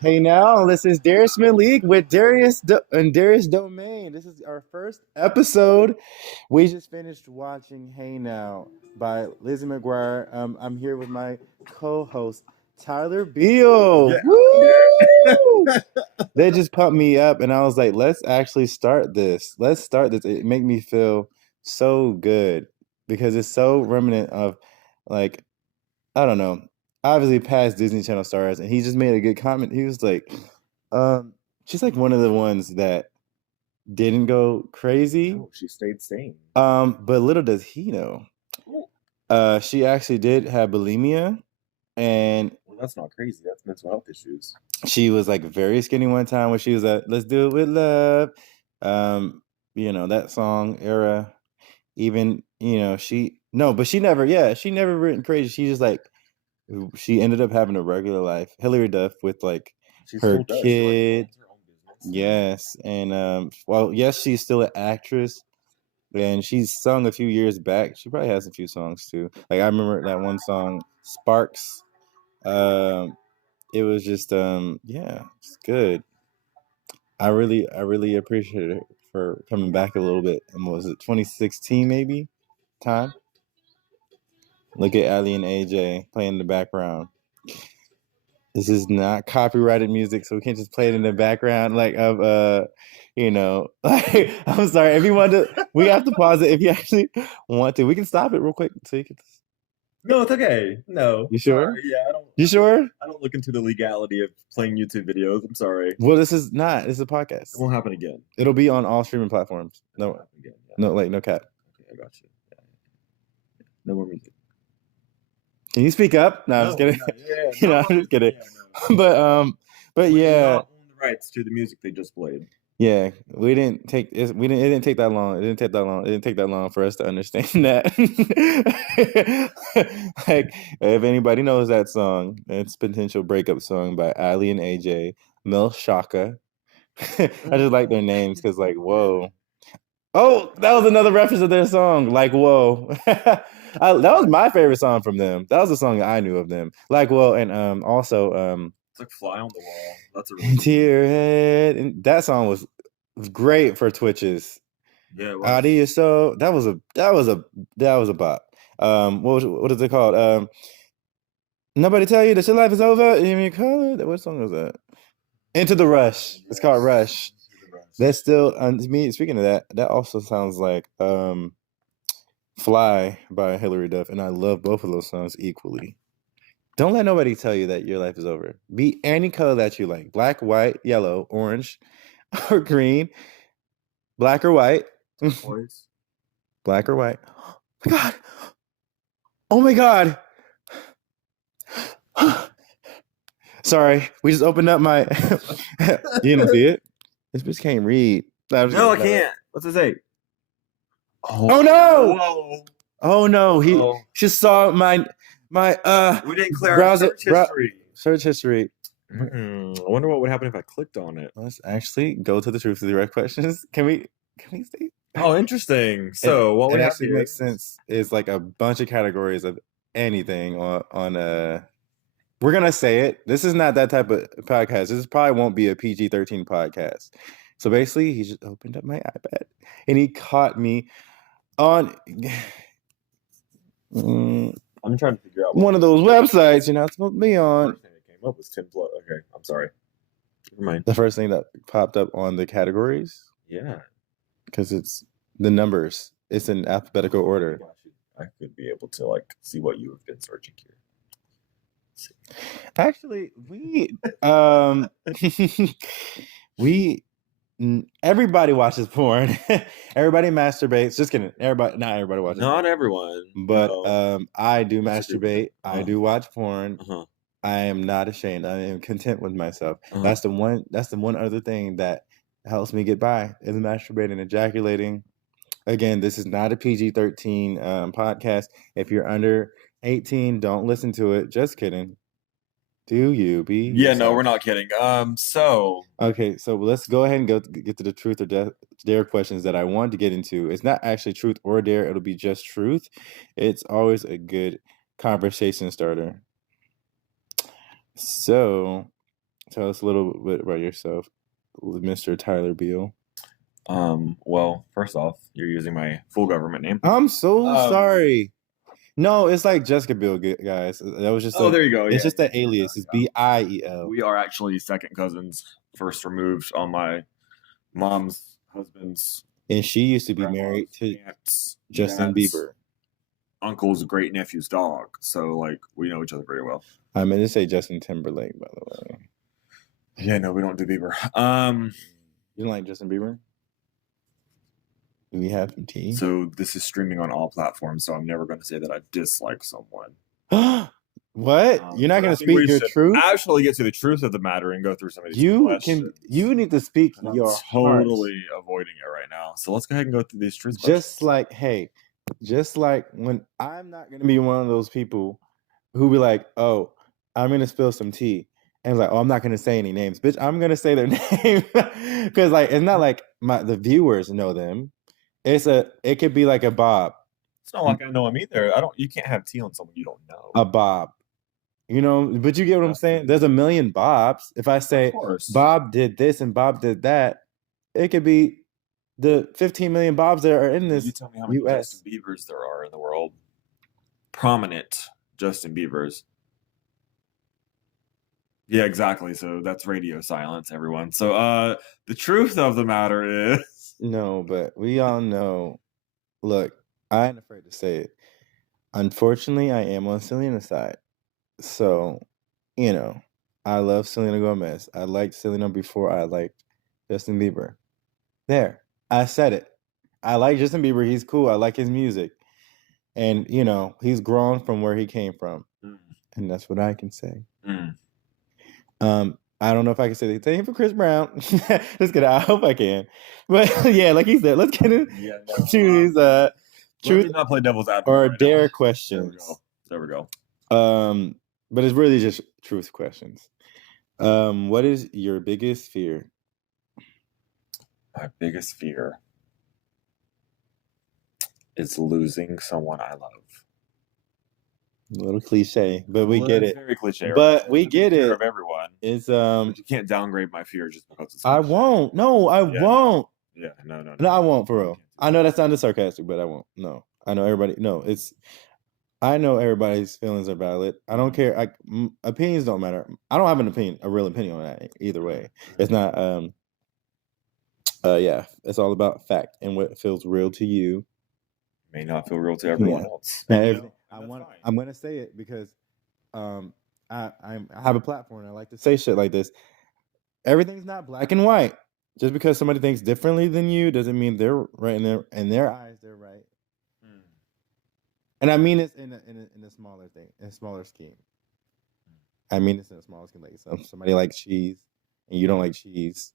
Hey now, this is Darius Malik with Darius Domain. This is our first episode. We just finished watching Hey Now by Lizzie McGuire. I'm here with my co-host Tyler Beal. Yeah, Woo! They just pumped me up, and I was like, "Let's actually start this. Let's start this." It made me feel so good because it's so remnant of, like, I don't know, obviously past Disney Channel stars, and he just made a good comment. He was like, um, she's like one of the ones that didn't go crazy. no, she stayed sane. But little does he know, she actually did have bulimia, and Well, that's not crazy. That's mental health issues. she was like very skinny one time when she was at "Let's Do It with Love," that song era. Even but she never went crazy. She just like she ended up having a regular life. Hillary Duff with like She her still does. She like kid. owns her own business. Yes, and yes, she's still an actress, and she's sung a few years back. She probably has a few songs too. Like I remember that one song, Sparks. It was just yeah, it's good. I really appreciate it for coming back a little bit. And what was it, 2016 maybe? Time. Look at Ali and AJ playing in the background. This is not copyrighted music, so we can't just play it in the background like of like I'm sorry. If you want to, we have to pause it if you actually want to. We can stop it real quick so you can. No, it's okay. No, You sure? sorry. Yeah, You sure? I don't look into the legality of playing YouTube videos. I'm sorry. Well, this is a podcast. It won't happen again. It'll be on all streaming platforms. It won't happen again. Yeah. No, like no cap. Okay, I got you. Yeah. No more music. Can you speak up? No, I'm just kidding. I'm just kidding. But We do yeah. not own the rights to the music they just played. Yeah, it didn't take that long. It didn't take that long for us to understand that. Like, if anybody knows that song, it's Potential Breakup Song by Ali and AJ, Mel Shaka. I just like their names because, like, whoa. Oh, that was another reference of their song, like, whoa. That was my favorite song from them. That was the song I knew of them. Like, whoa, and also It's like Fly on the Wall. That's a really into your head. And that song was great for Twitches. Yeah, it was. Audio, so that was a bop. What is it called? Nobody tell you that your life is over. You mean call it? What song was that? Into the Rush. It's called Rush. That's still to me. Speaking of that, that also sounds like Fly by Hillary Duff, and I love both of those songs equally. Don't let nobody tell you that your life is over. Be any color that you like: black, white, yellow, orange, or green. Black or white. Boys. Black or white. Oh my God. Oh my God. Sorry, we just opened up my. You don't see it? This bitch can't read. No, I can't. What's it say? Oh no! Whoa. Oh no! He just saw my. We didn't clear our search history. Search history. I wonder what would happen if I clicked on it. Let's actually go to the truth of the right questions. Can we see? Oh, interesting. So what would actually make sense is like a bunch of categories of anything on we're gonna say it. This is not that type of podcast. This probably won't be a PG-13 podcast. So basically, he just opened up my iPad and he caught me on. I'm trying to figure out one of those websites you're not supposed to be on. The first thing that came up was 10 plus. Okay, I'm sorry. Never mind. The first thing that popped up on the categories. Yeah, because it's the numbers. It's in alphabetical order. I could be able to like see what you have been searching here. Actually, everybody watches porn. Everybody masturbates. Just kidding. Not everybody watches. Not everyone, but I do masturbate. I do watch porn. I am not ashamed. I am content with myself. That's the one other thing that helps me get by is masturbating, ejaculating. Again, this is not a PG-13 podcast. If you're under 18, don't listen to it. Just kidding. Do you be? Yeah, yourself. No, we're not kidding. Okay, so let's go ahead and get to the truth or dare questions that I wanted to get into. It's not actually truth or dare. It'll be just truth. It's always a good conversation starter. So, Tell us a little bit about yourself, Mr. Tyler Beal. Well, first off, you're using my full government name. I'm so sorry. No, it's like Jessica Biel, guys. That was just There you go. It's Yeah, just an alias. It's Biel. We are actually second cousins, first removed on my mom's husband's. And she used to be married to Justin Bieber, uncle's great nephew's dog. So like we know each other very well. I meant to say Justin Timberlake, by the way. Yeah, no, we don't do Bieber. You don't like Justin Bieber? Do we have some tea? So this is streaming on all platforms, so I'm never going to say that I dislike someone. What? You're not going to speak your truth? Actually, get to the truth of the matter and go through some of these questions. You need to speak your totally avoiding it right now. So let's go ahead and go through these truth questions. Just like when I'm not going to be one of those people who be like, oh, I'm going to spill some tea. And it's like, oh, I'm not going to say any names. Bitch, I'm going to say their name. Because like, it's not like the viewers know them. It could be like a Bob. It's not like I know him either. You can't have tea on someone you don't know. A Bob. You know, but you get what I'm saying? There's a million Bobs. If I say Bob did this and Bob did that, it could be the 15 million Bobs that are in this. You tell me how many Justin Biebers there are in the world. Prominent Justin Biebers. Yeah, exactly. So that's radio silence, everyone. So the truth of the matter is... No, but we all know. Look, I ain't afraid to say it. Unfortunately, I am on Selena's side. So, you know, I love Selena Gomez. I liked Selena before I liked Justin Bieber. There, I said it. I like Justin Bieber. He's cool. I like his music. And, you know, he's grown from where he came from. And that's what I can say. I don't know if I can say the same for Chris Brown. Just kidding. I hope I can. But yeah, like he said, let's get into these truth not play devil's advocate or dare questions. There we go. But it's really just truth questions. What is your biggest fear? My biggest fear is losing someone I love. A little cliche, but we get it. Very cliche, but we get it. Of everyone. It's But you can't downgrade my fear just because it's. I won't. No, I won't. Yeah, no. No, I won't for real. I know that sounded sarcastic, but I won't. No, I know everybody. No, I know everybody's feelings are valid. I don't care. Opinions don't matter. I don't have a real opinion on that either way. It's not. Yeah, it's all about fact and what feels real to you. May not feel real to everyone else. Now, I'm gonna say it because I have a platform and I like to say shit like this. Everything's not black and white. Just because somebody thinks differently than you doesn't mean they're right in their eyes. They're right. And I mean this in a smaller thing, in a smaller scheme. I mean this in a smaller scheme. Like somebody likes cheese and you don't like cheese.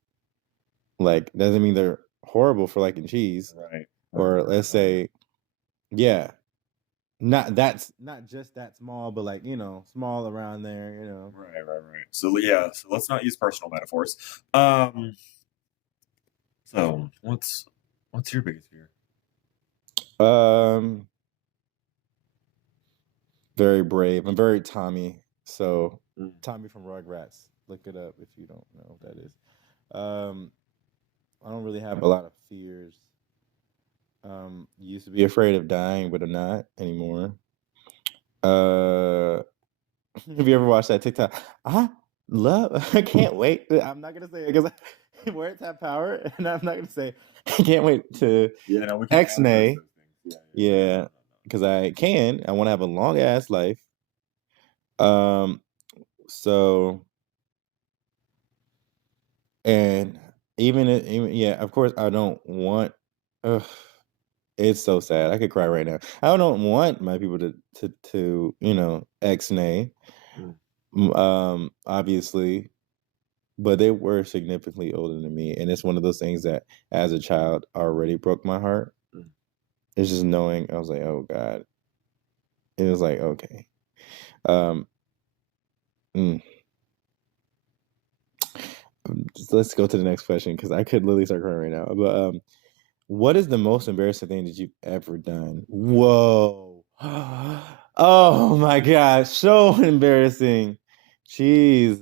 Like doesn't mean they're horrible for liking cheese. Right. Or let's say, yeah. Not just that small, but like, you know, small around there, you know. Right. So yeah, so let's not use personal metaphors. So what's your biggest fear? Very brave. I'm very Tommy. So Tommy from Rugrats. Look it up if you don't know what that is. I don't really have a lot of fears. Used to be afraid of dying, but I'm not anymore. Have you ever watched that TikTok? I can't wait. I'm not gonna say it because words have power, and I'm not gonna say I can't wait to X-nay. Yeah, because I want to have a long ass life. So, and even of course I don't want. It's so sad. I could cry right now. I don't want my people to you know, X-nay. Obviously, but they were significantly older than me, and it's one of those things that as a child already broke my heart. It's just knowing, I was like, oh God. It was like, okay. Let's go to the next question because I could literally start crying right now. But what is the most embarrassing thing that you've ever done? Whoa. Oh my gosh. So embarrassing. Jeez.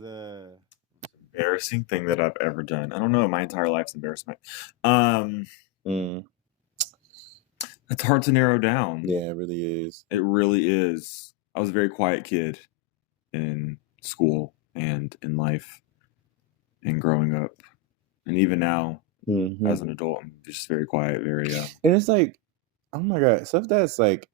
embarrassing thing that I've ever done. I don't know. My entire life's embarrassment. Um, Mm, it's hard to narrow down. yeah, it really is. It really is. I was a very quiet kid in school and in life and growing up, and even now as an Mhm. adult, I'm just very quiet, very And it's like, oh my god, stuff that's like,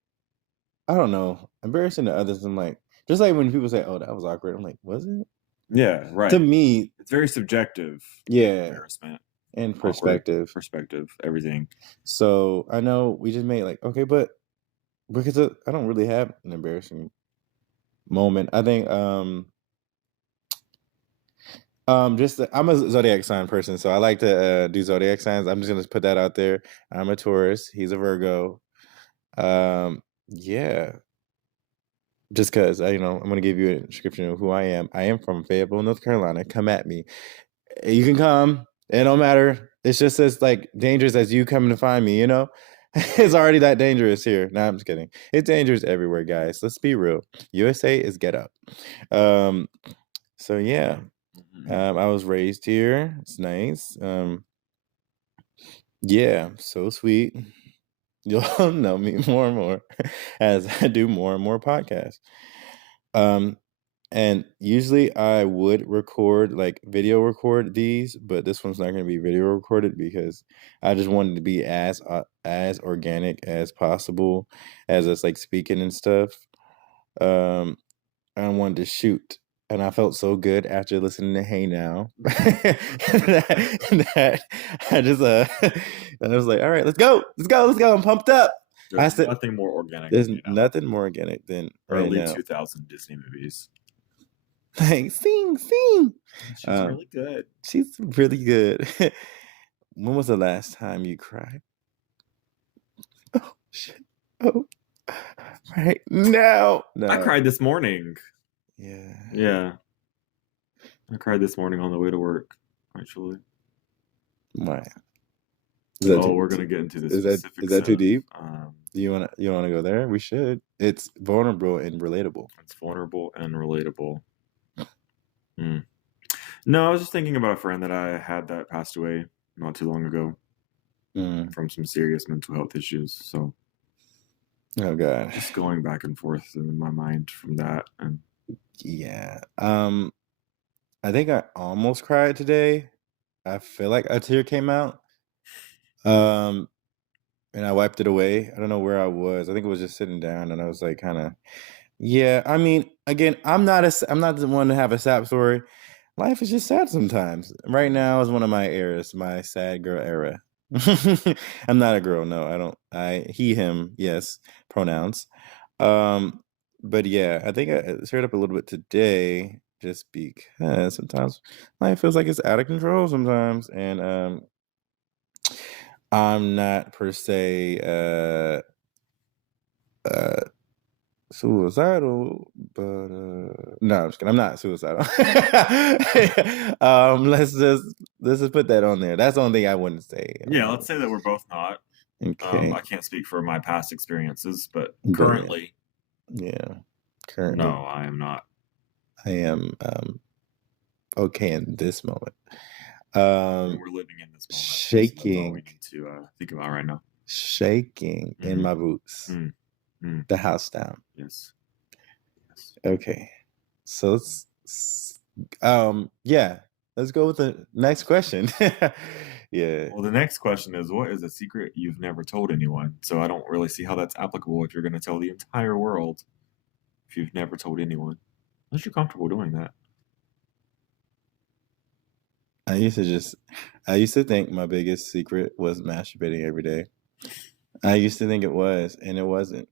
I don't know, embarrassing to others. I'm like, just like when people say, "Oh, that was awkward." I'm like, was it? yeah, To right. me, It's very subjective. yeah, Embarrassment, and awkward, perspective. perspective, everything. So I know we just made like, okay, but because I don't really have an embarrassing moment. I think just I'm a zodiac sign person, so I like to do zodiac signs. I'm just gonna put that out there. I'm a Taurus. He's a Virgo. Yeah, just because I'm gonna give you a description of who I am. I am from Fayetteville, North Carolina. Come at me. You can come. It don't matter. It's just as like dangerous as you coming to find me. It's already that dangerous here. No, I'm just kidding. It's dangerous everywhere, guys. Let's be real. USA is get up. Um, so yeah, Mhm. I was raised here. It's nice. Yeah, so sweet. You'll know me more and more as I do more and more podcasts. Um, and usually I would record, like video record these, but this one's not going to be video recorded because I just wanted to be as organic as possible as us like speaking and stuff. Um, I wanted to shoot. And I felt so good after listening to Hey Now that I just I was like, all right, let's go, let's go, let's go. I'm pumped up. I There's said, nothing more organic there's than you know. nothing more organic than right Early now. 2000 Disney movies. Like, sing, sing. She's really good. She's really good. When was the last time you cried? Oh shit. Oh, right now. I No. cried this morning. Yeah. Yeah, I cried this morning on the way to work, actually. Why? Is that Oh, we're too, gonna get into the is that specifics too of deep? Do you wanna go there? We should. It's vulnerable and relatable. it's vulnerable and relatable. Mm. No, I was just thinking about a friend that I had that passed away not too long ago Mm. from some serious mental health issues. So Oh god. just going back and forth in my mind from that. And Yeah. I think I almost cried today. I feel like a tear came out. Um, and I wiped it away. I don't know where I was. I think it was just sitting down, and I was like, kind of, yeah. I mean, again, I'm not the one to have a sad story. Life is just sad sometimes. Right now is one of my eras, my sad girl era. I'm not a girl, no. I don't. He, him, yes, pronouns. Um, but yeah, I think I stirred up a little bit today, just because sometimes life feels like it's out of control sometimes, and I'm not per se uh suicidal, but no, I'm just kidding. I'm not suicidal. Let's just put that on there. That's the only thing I wouldn't say. yeah, let's say that we're both not. Okay, I can't speak for my past experiences, but but yeah, currently, yeah. no, Currently, I am not. I am okay in this moment. And we're living in this moment. That's all we Shaking, need to think about right now. shaking in Mhm. my boots. Mm, mm, The house down. yes. Yes. Okay, so yeah, let's go with the next question. Yeah. Well, the next question is, what is a secret you've never told anyone? So I don't really see how that's applicable if you're going to tell the entire world if you've never told anyone. Unless you're comfortable doing that. I used to think my biggest secret was masturbating every day. I used to think it was, and it wasn't.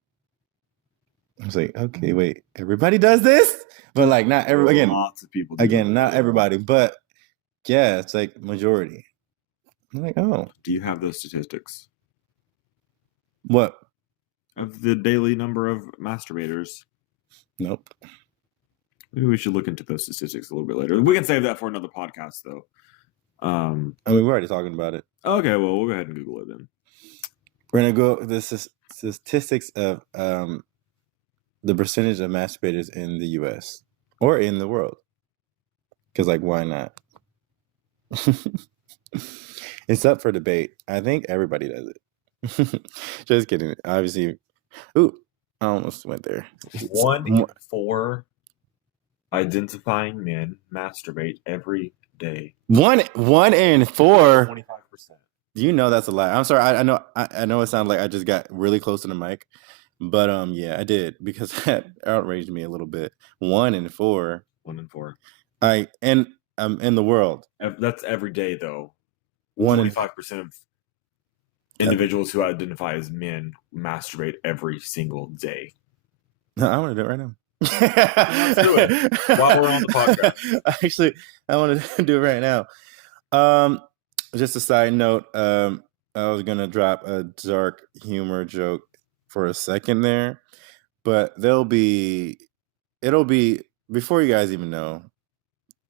I was like, okay, wait, everybody does this, but like not every Lots of people do again, that. not Yeah. everybody, but yeah, it's like majority. I'm like, oh, Do you have those statistics what? of the daily number of masturbators? Nope. Maybe we should look into those statistics a little bit later. We can save that for another podcast, though. I mean, we're already talking about it. Okay, well, we'll go ahead and Google it then. We're gonna go the statistics of the percentage of masturbators in the U.S. or in the world. Because like, why not? It's up for debate. I think everybody does it. Just kidding. Obviously, ooh, I almost went there. 1 in 4 identifying men masturbate every day. One in 4. 25%. You know that's a lie. I'm sorry. I know it sounded like I just got really close to the mic, but yeah, I did because that outraged me a little bit. 1 in 4. 1 in 4. In the world. That's every day though. 25% of individuals who identify as men masturbate every single day. I want to do it right now. Let's do it while we're on the podcast. Actually, I want to do it right now. Just a side note. I was gonna drop a dark humor joke for a second there, but it'll be before you guys even know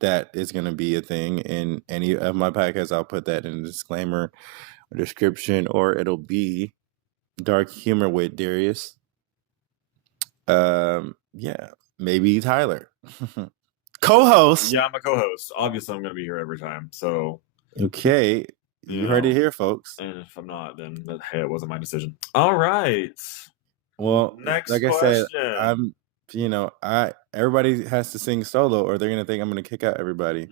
that it's gonna be a thing in any of my podcasts. I'll put that in the disclaimer or description, or it'll be dark humor with Darius. Yeah, maybe Tyler. Co-host. Yeah, I'm a co-host. Obviously, I'm going to be here every time. So, okay, you heard it here, folks. And if I'm not, then hey, it wasn't my decision. All right. Well, next like question. I said, everybody has to sing solo, or they're gonna think I'm gonna kick out everybody.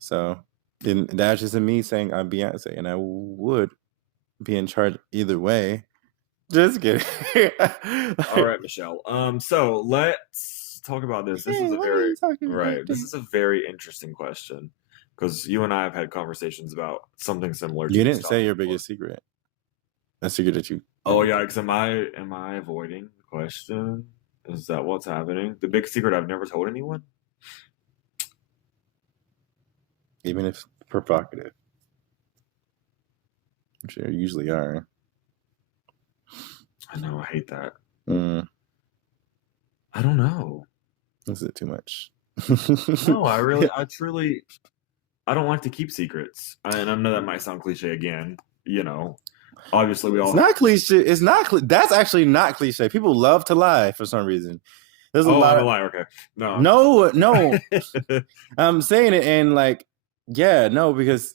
So, then that's just me saying I'm Beyonce, and I would be in charge either way. Just kidding. All right, Michelle. So let's talk about this. This is a very This is a very interesting question because you and I have had conversations about something similar. You didn't say your biggest secret. A secret that you. Oh yeah, because am I avoiding the question? Is that what's happening? The big secret I've never told anyone. Even if provocative, which they usually are. I know. I hate that. I don't know. Is it too much? No, I truly, I don't like to keep secrets. And I know that might sound cliche again. Obviously we all. It's not cliche. It's not. That's actually not cliche. People love to lie for some reason. There's a lot. I'm a liar. Okay. No. I'm saying it and because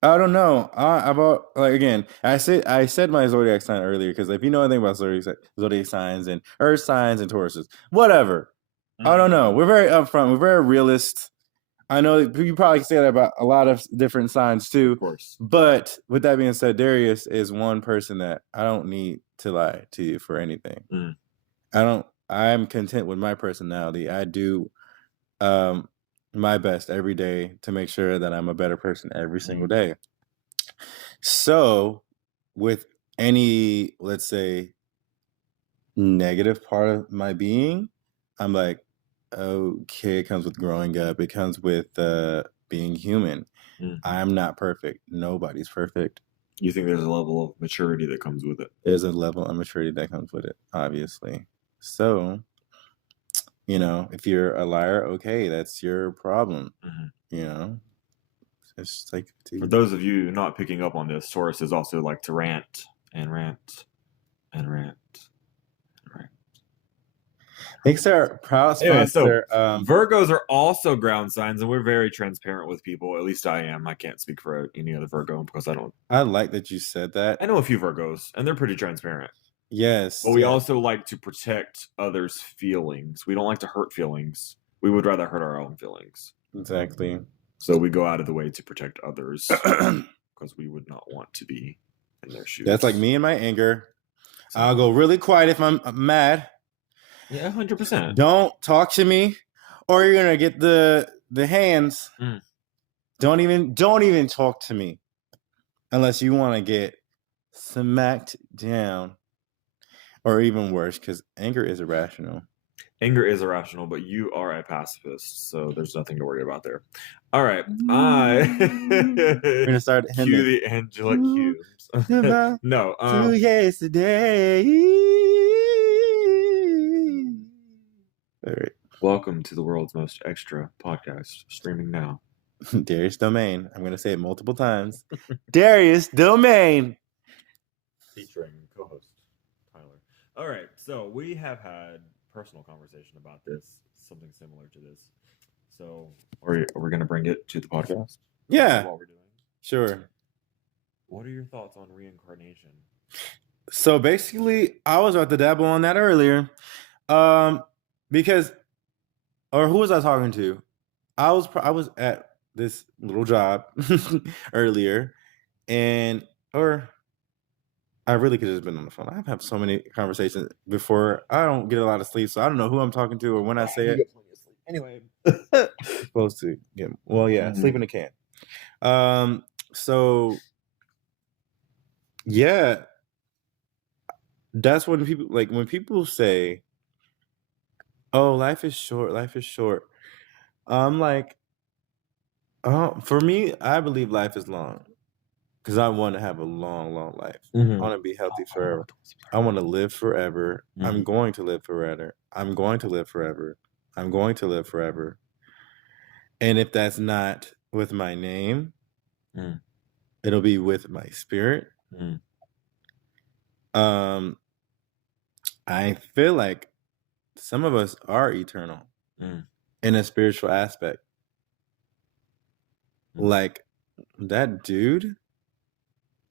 I don't know. About again. I said my zodiac sign earlier because if you know anything about zodiac signs and earth signs and Tauruses, whatever. I don't know. We're very upfront. We're very realist. I know you probably say that about a lot of different signs too. Of course. But with that being said, Darius is one person that I don't need to lie to you for anything. I'm content with my personality. I do my best every day to make sure that I'm a better person every single day. So with any, let's say, negative part of my being, I'm like, okay, it comes with growing up. It comes with being human. I'm not perfect. Nobody's perfect. You think there's a level of maturity that comes with it? There's a level of maturity that comes with it, obviously. So, if you're a liar, okay, that's your problem. It's like for those of you not picking up on this, Taurus is also like to rant and rant and rant. Thanks to our proud sponsor. Virgos are also ground signs, and we're very transparent with people. At least I am. I can't speak for any other Virgo because I don't. I like that you said that. I know a few Virgos, and they're pretty transparent. Yes. But we also like to protect others' feelings. We don't like to hurt feelings. We would rather hurt our own feelings. Exactly. So we go out of the way to protect others because we would not want to be in their shoes. That's like me and my anger. I'll go really quiet if I'm mad. Yeah, 100%. Don't talk to me, or you're gonna get the hands. Don't even talk to me, unless you want to get smacked down, or even worse, because anger is irrational. Anger is irrational, but you are a pacifist, so there's nothing to worry about there. All right, we're gonna start cue the angelic cues. No, to yesterday. All right. Welcome to the world's most extra podcast, streaming now. Darius Domain. I'm gonna say it multiple times. Darius Domain. Featuring co-host Tyler. All right, so we have had personal conversation about this, something similar to this. So are we going to bring it to the podcast? Yeah. What we're doing. Sure. What are your thoughts on reincarnation? So basically, I was about to dabble on that earlier, because, or who was I talking to? I was at this little job earlier, or I really could have just been on the phone. I've had so many conversations before. I don't get a lot of sleep, so I don't know who I'm talking to or when I say You it. get plenty of sleep. Anyway, Supposed to get sleep in a can. So yeah, that's when people say, "Oh, life is short. Life is short." I'm like, for me, I believe life is long because I want to have a long, long life. I want to be healthy forever. I want to live forever. I'm going to live forever. I'm going to live forever. I'm going to live forever. And if that's not with my name, it'll be with my spirit. I feel like some of us are eternal in a spiritual aspect. Like that dude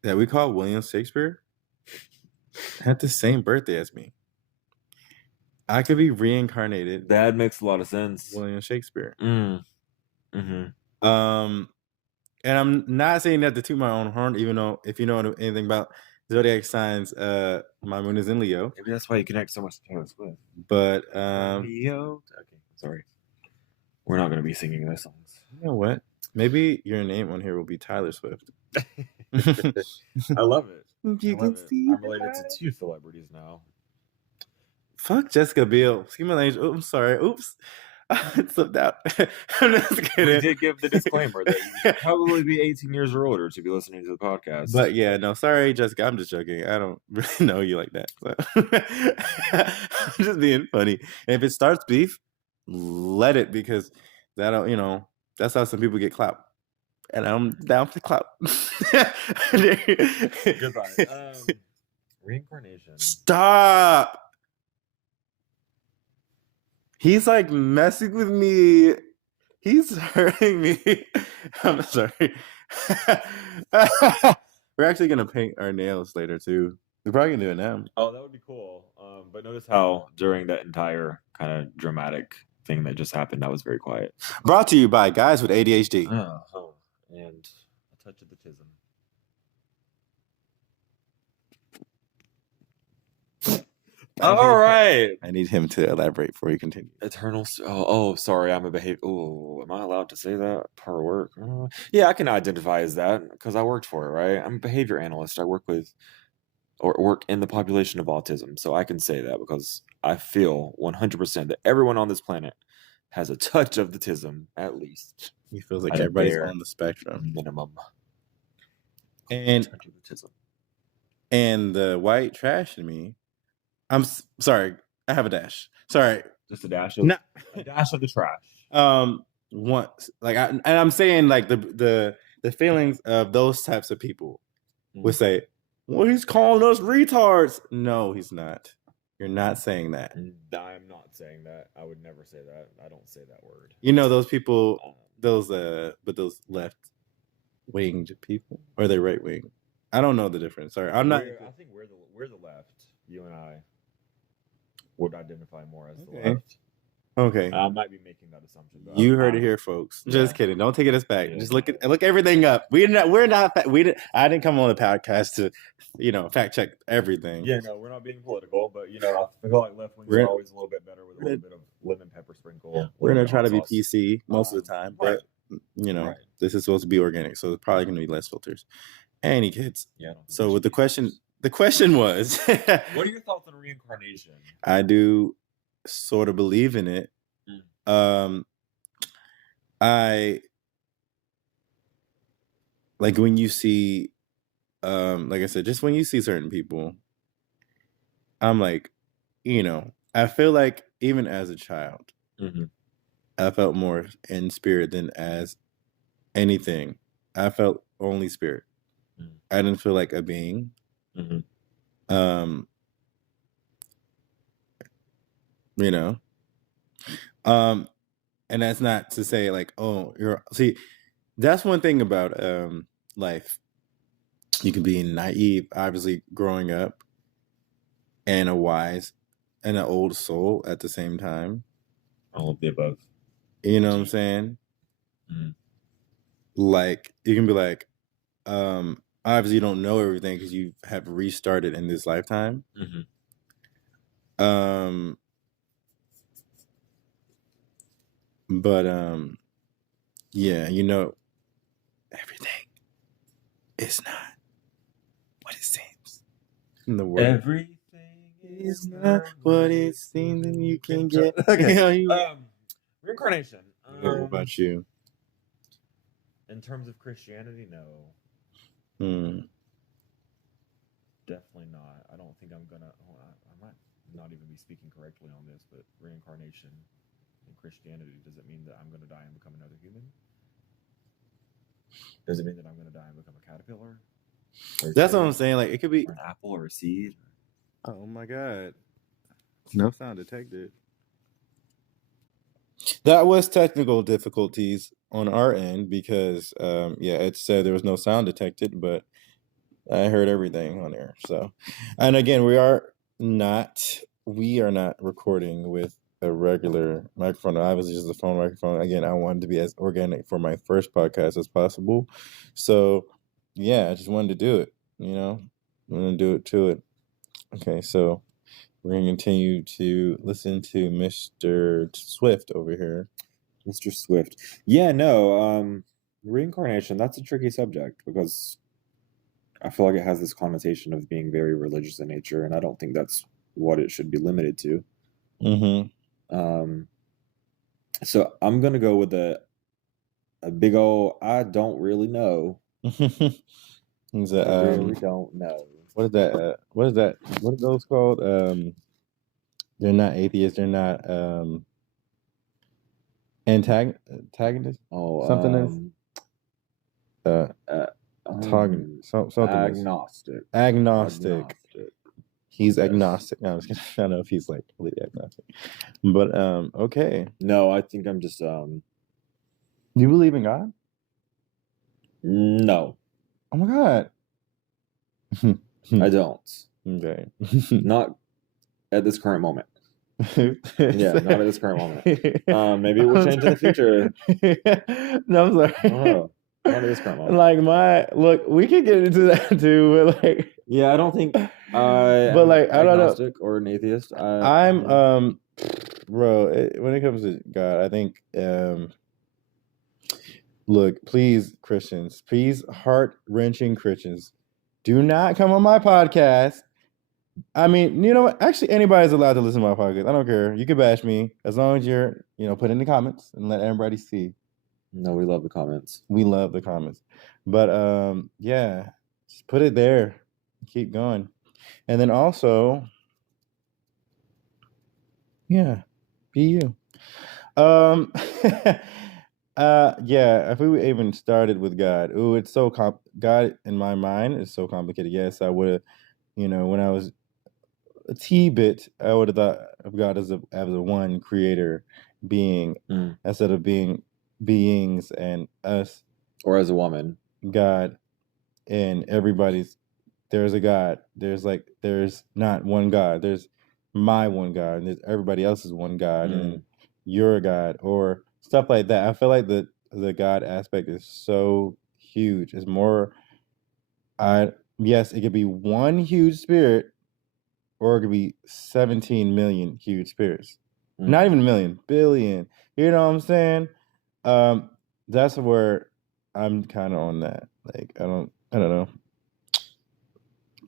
that we call William Shakespeare had the same birthday as me. I could be reincarnated. That makes a lot of sense. William Shakespeare. And I'm not saying that to toot my own horn, even though if you know anything about zodiac signs, my moon is in Leo. Maybe that's why you connect so much to Taylor Swift. But Leo. Okay, sorry. We're not going to be singing those songs. You know what? Maybe your name on here will be Tyler Swift. I love it. You can see. I'm related to 2 celebrities now. Fuck Jessica Biel. Excuse my language. Oh, I'm sorry. Oops. It slipped out. I'm just kidding. We did give the disclaimer that you should probably be 18 years or older to be listening to the podcast. But yeah, no, sorry, Jessica. I'm just joking. I don't really know you like that. So. I'm just being funny. And if it starts beef, let it, because that'll, that's how some people get clout. And I'm down for clout. Goodbye. Reincarnation. Stop. He's like messing with me. He's hurting me. I'm sorry. We're actually gonna paint our nails later too. We're probably gonna do it now. Oh, that would be cool. But notice how during that entire kind of dramatic thing that just happened, I was very quiet. Brought to you by guys with ADHD. And a touch of the tism. All right. I need him to elaborate before you continue. Eternal. Oh, sorry. I'm a behavior. Oh, am I allowed to say that per work? Yeah, I can identify as that because I worked for it, right? I'm a behavior analyst. I work with or work in the population of autism. So I can say that because I feel 100% that everyone on this planet has a touch of the tism, at least. He feels like everybody's on the spectrum. Minimum. And the white trash in me. I'm sorry. I have a dash. Sorry. Just a dash of a dash of the trash. Once, and I'm saying like the feelings of those types of people would say, well, he's calling us retards. No, he's not. You're not saying that. I'm not saying that. I would never say that. I don't say that word. Those people, those left winged people, or are they right wing? I don't know the difference. Sorry, I'm not. I think we're the left. You and I would identify more as the left. Okay. I might be making that assumption. You heard it here, folks. Yeah. Just kidding. Don't take it as back. Yeah. Just look everything up. I didn't come on the podcast to, fact check everything. Yeah, no, we're not being political, but I feel like left wings are always a little bit better with a little bit of lemon pepper sprinkle. We're gonna try to be PC most of the time, but this is supposed to be organic, so there's probably gonna be less filters. Any kids. Yeah. So with the question was, what are your thoughts on reincarnation? I do sort of believe in it. I like when you see, like I said, just when you see certain people, I'm like, I feel like even as a child, I felt more in spirit than as anything. I felt only spirit. I didn't feel like a being. And that's not to say like, oh, That's one thing about life. You can be naive, obviously growing up, and a wise and an old soul at the same time. All of the above. You know what I'm saying? Mm. Like you can be like, obviously you don't know everything because you have restarted in this lifetime. Mm-hmm. But yeah, you know, everything is not what it seems in the world. Everything Is not what it seems, and you can get. Okay. Reincarnation. What about you? In terms of Christianity, no. Definitely not. I don't think I'm gonna. I might not even be speaking correctly on this, but reincarnation in Christianity, does it mean that I'm gonna die and become another human? Does it mean that I'm gonna die and become a caterpillar? That's what I'm saying. Like it could be or an apple or a seed. Oh my god! No sound detected. That was technical difficulties on our end because, yeah, it said there was no sound detected, but I heard everything on there. So, and again, we are not recording with a regular microphone. Obviously, just a phone microphone. Again, I wanted to be as organic for my first podcast as possible. So, yeah, I just wanted to do it. You know, I'm gonna do it to it. Okay, so we're gonna continue to listen to Mr. Swift over here. Mr. Swift. Yeah, no, reincarnation, that's a tricky subject because I feel like it has this connotation of being very religious in nature, and I don't think that's what it should be limited to. So I'm gonna go with a big old I don't really know. He's a, I really don't know. What is that? What is that? What are those called? They're not atheists. They're not antagonists. Something is something agnostic. Agnostic. He's agnostic. No, I'm just kidding. I don't know if he's like completely agnostic. But okay. No, I think I'm just You believe in God? No. Oh my God. I don't. Okay. Not at this current moment. Yeah, not at this current moment. Maybe it will change in the future. No, I'm sorry. Oh, not at this current moment. Like look, we can get into that too, but like, yeah, I don't think but like, I don't know, or an atheist. I'm bro. When it comes to God, I think look, please, Christians, please, heart-wrenching Christians, do not come on my podcast. I mean, you know what? Actually, anybody's allowed to listen to my podcast. I don't care. You can bash me as long as you're, put in the comments and let everybody see. No, we love the comments. We love the comments. But yeah, just put it there. Keep going. And then also, yeah, be you. Yeah, if we even started with God, it's so God in my mind is so complicated. Yes, I would have, when I was a T-bit, I would have thought of God as a one creator being instead of being beings and us, or as a woman. God and there's a God. There's not one God. There's my one God, and there's everybody else's one God, and you're a God, or stuff like that. I feel like the God aspect is so huge. It's more. Yes, it could be one huge spirit, or it could be 17 million huge spirits. Not even a million, billion. You know what I'm saying? That's where I'm kind of on that. Like, I don't know.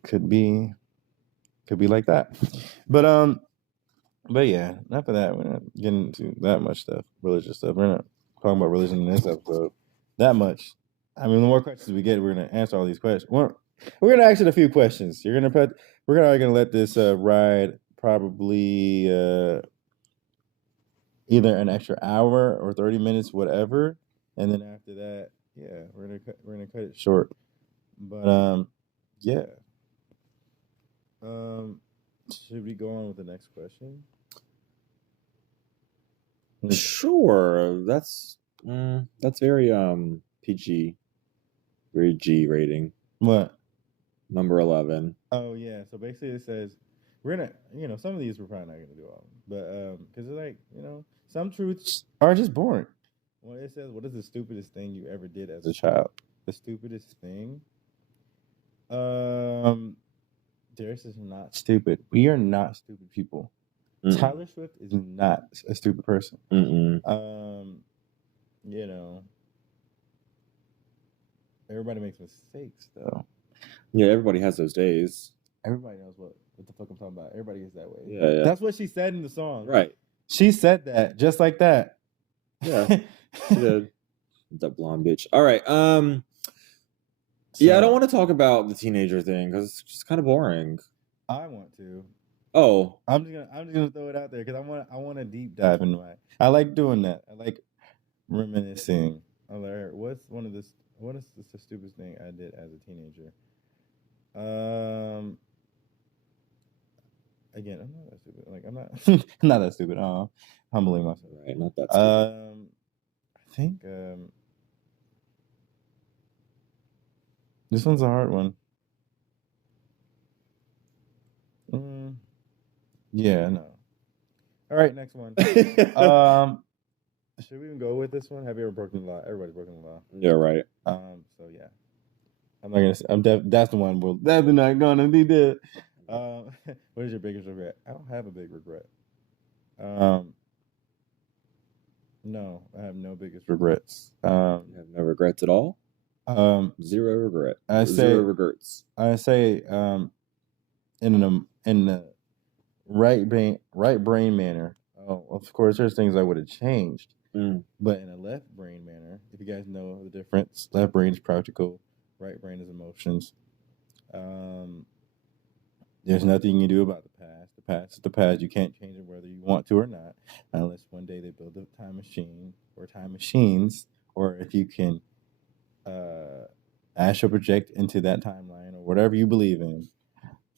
Could be like that. But yeah, after that, we're not getting into that much stuff, religious stuff. We're not talking about religion in this episode that much. I mean, the more questions we get, we're gonna answer all these questions. We're gonna ask it a few questions. We're gonna let this ride probably either an extra hour or 30 minutes, whatever. And then after that, yeah, we're gonna cut it short. But yeah. Should we go on with the next question? Sure. That's very PG, very G rating. What? Number 11. Oh yeah. So basically, it says we're gonna, some of these we're probably not gonna do all of them, but because it's like, some truths are just boring. Well, it says, what is the stupidest thing you ever did as a child? The stupidest thing. Darius is not stupid. We are not stupid people. Mm-mm. Tyler Swift is not a stupid person. Mm-mm. Everybody makes mistakes though. Yeah, everybody has those days. Everybody knows what the fuck I'm talking about. Everybody is that way. Yeah. That's what she said in the song. Right. She said that just like that. Yeah. She did. That blonde bitch. All right. Yeah, I don't want to talk about the teenager thing because it's just kind of boring. I want to. Oh. I'm just gonna throw it out there because I want to deep dive into it. I like doing that. I like reminiscing. What is the stupidest thing I did as a teenager? Again, I'm not that stupid. Like I'm not that stupid. Humbling myself. Right, not that stupid. I think this one's a hard one. Yeah, no. All right, next one. Should we even go with this one? Have you ever broken the law? Everybody's broken the law. Yeah, right. So yeah, I'm not gonna say. That's the one. We'll definitely not gonna be dead. What is your biggest regret? I don't have a big regret. No, I have no biggest regrets. You have no regrets at all? Zero regret. Zero regrets. I say in the right brain manner. Oh, of course, there's things I would have changed. But in a left brain manner, if you guys know the difference, left brain is practical, right brain is emotions. There's nothing you can do about the past. The past is the past. You can't change it whether you want to or not, unless one day they build a time machine or time machines, or if you can astral project into that timeline or whatever you believe in.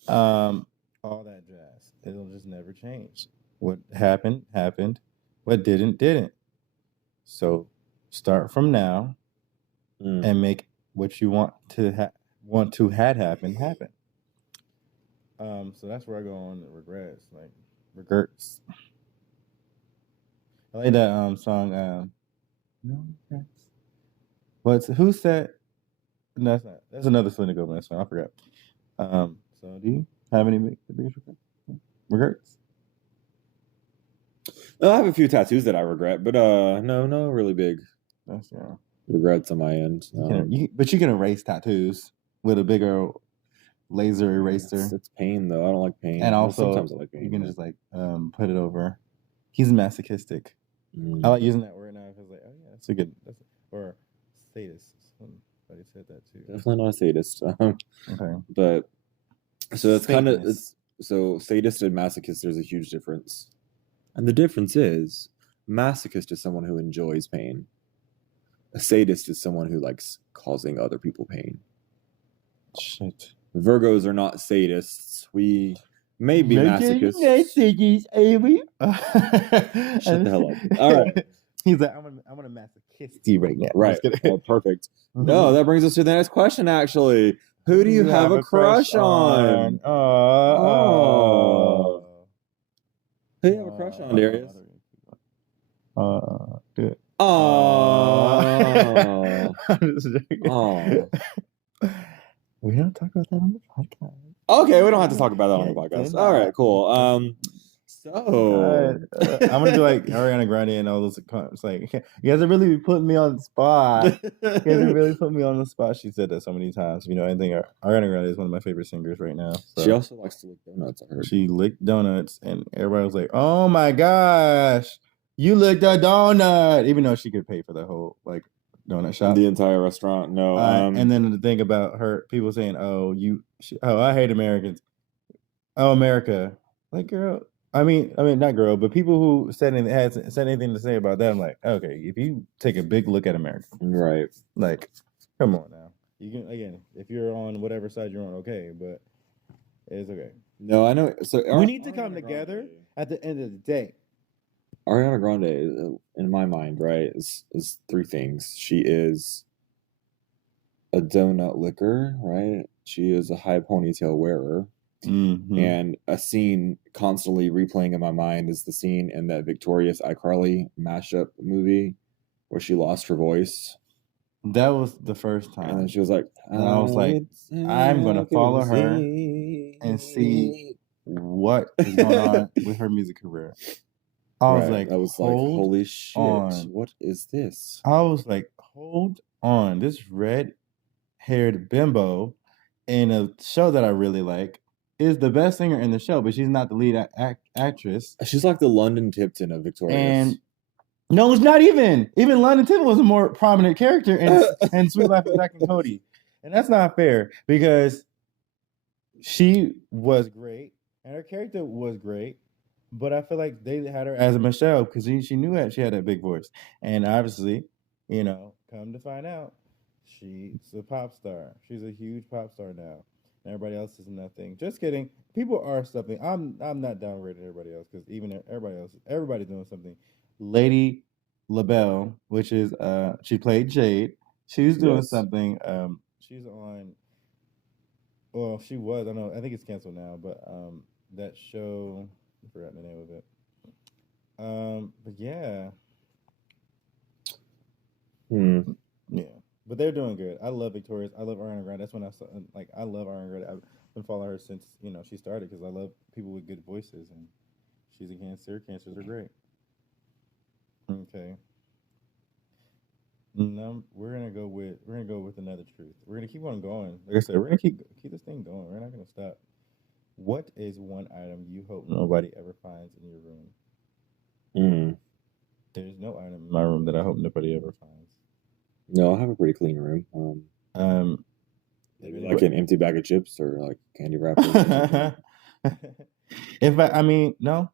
All that jazz. It'll just never change. What happened, happened. What didn't, didn't. So start from now and make what you want to had happen. So that's where I go on the regrets. Regrets. I like that song. No regrets. Who said? No, that's not. That's another Selena Gomez song. I forgot. So do you have any biggest regrets? I have a few tattoos that I regret, but no really big regrets on my end. But you can erase tattoos with a bigger laser eraser. It's pain though. I don't like pain. And also, sometimes I like pain. You can just put it over. He's masochistic. I like using that word now because oh yeah, that's a good. Or sadist. Somebody said that too. Definitely not a sadist. Okay. But so it's kind of so sadist and masochist. There's a huge difference, and the difference is masochist is someone who enjoys pain. A sadist is someone who likes causing other people pain. Shit. Virgos are not sadists. We may be masochists. Shut the hell up. All right. He's like, I'm gonna masochist you right now. Right. Oh, perfect. No, that brings us to the next question, actually. Who do you have a crush on? Oh. Who do you have a crush on, Darius? Good. Oh. We don't talk about that on the podcast. Okay, we don't have to talk about that on the podcast. All right, cool. So I'm gonna do like Ariana Grande and all those. It's like you guys are really putting me on the spot. You guys are really putting me on the spot. She said that so many times. I think Ariana Grande is one of my favorite singers right now. So. She also likes to lick donuts. I heard. She licked donuts, and everybody was like, "Oh my gosh, you licked a donut!" Even though she could pay for the whole donut shop, the entire restaurant. No, and then the thing about her, people saying, "Oh, I hate Americans." Oh, America, girl. I mean, not girl, but people who said anything to say about that, I'm like, okay, if you take a big look at America, right? Come on now. You can if you're on whatever side you're on, okay, but it's okay. No, I know. So we need to come together at the end of the day. Ariana Grande, in my mind, right, is three things. She is a donut licker, right? She is a high ponytail wearer. Mm-hmm. And a scene constantly replaying in my mind is the scene in that Victorious iCarly mashup movie where she lost her voice. That was the first And then time. she was like, And I was like, I'm gonna I can follow her and see see. what is going on with her music career. I was Right. like, I was like, hold holy shit, on. what is this? I was like, hold on. This red-haired bimbo in a show that I really like is the best singer in the show, but she's not the lead actress. She's like the London Tipton of Victorious. And no, it's not even. Even London Tipton was a more prominent character in Sweet Life of Zack and Cody. And that's not fair because she was great and her character was great, but I feel like they had her as a Michelle because she knew that she had that big voice. And obviously, come to find out, she's a pop star. She's a huge pop star now. And everybody else is nothing. Just kidding. People are something. I'm not downgrading everybody else because even everybody's doing something. Lady LaBelle, which is she played Jade. She's doing Yes. something. She's on. Well, she was. I know. I think it's canceled now. But that show, I forgot the name of it. But yeah, yeah. But they're doing good. I love Victorious. I love Ariana Grande. That's when I saw, like, I love Ariana Grande. I've been following her since she started because I love people with good voices, and she's a Cancer. Cancers are great. Okay. We're gonna go with another truth. We're gonna keep on going. Like I said, we're gonna keep this thing going. We're not gonna stop. What is one item you hope nobody ever finds in your room? There's no item in my room that I hope nobody ever finds. No, I have a pretty clean room. Maybe like an empty bag of chips or like candy wrappers or something. No.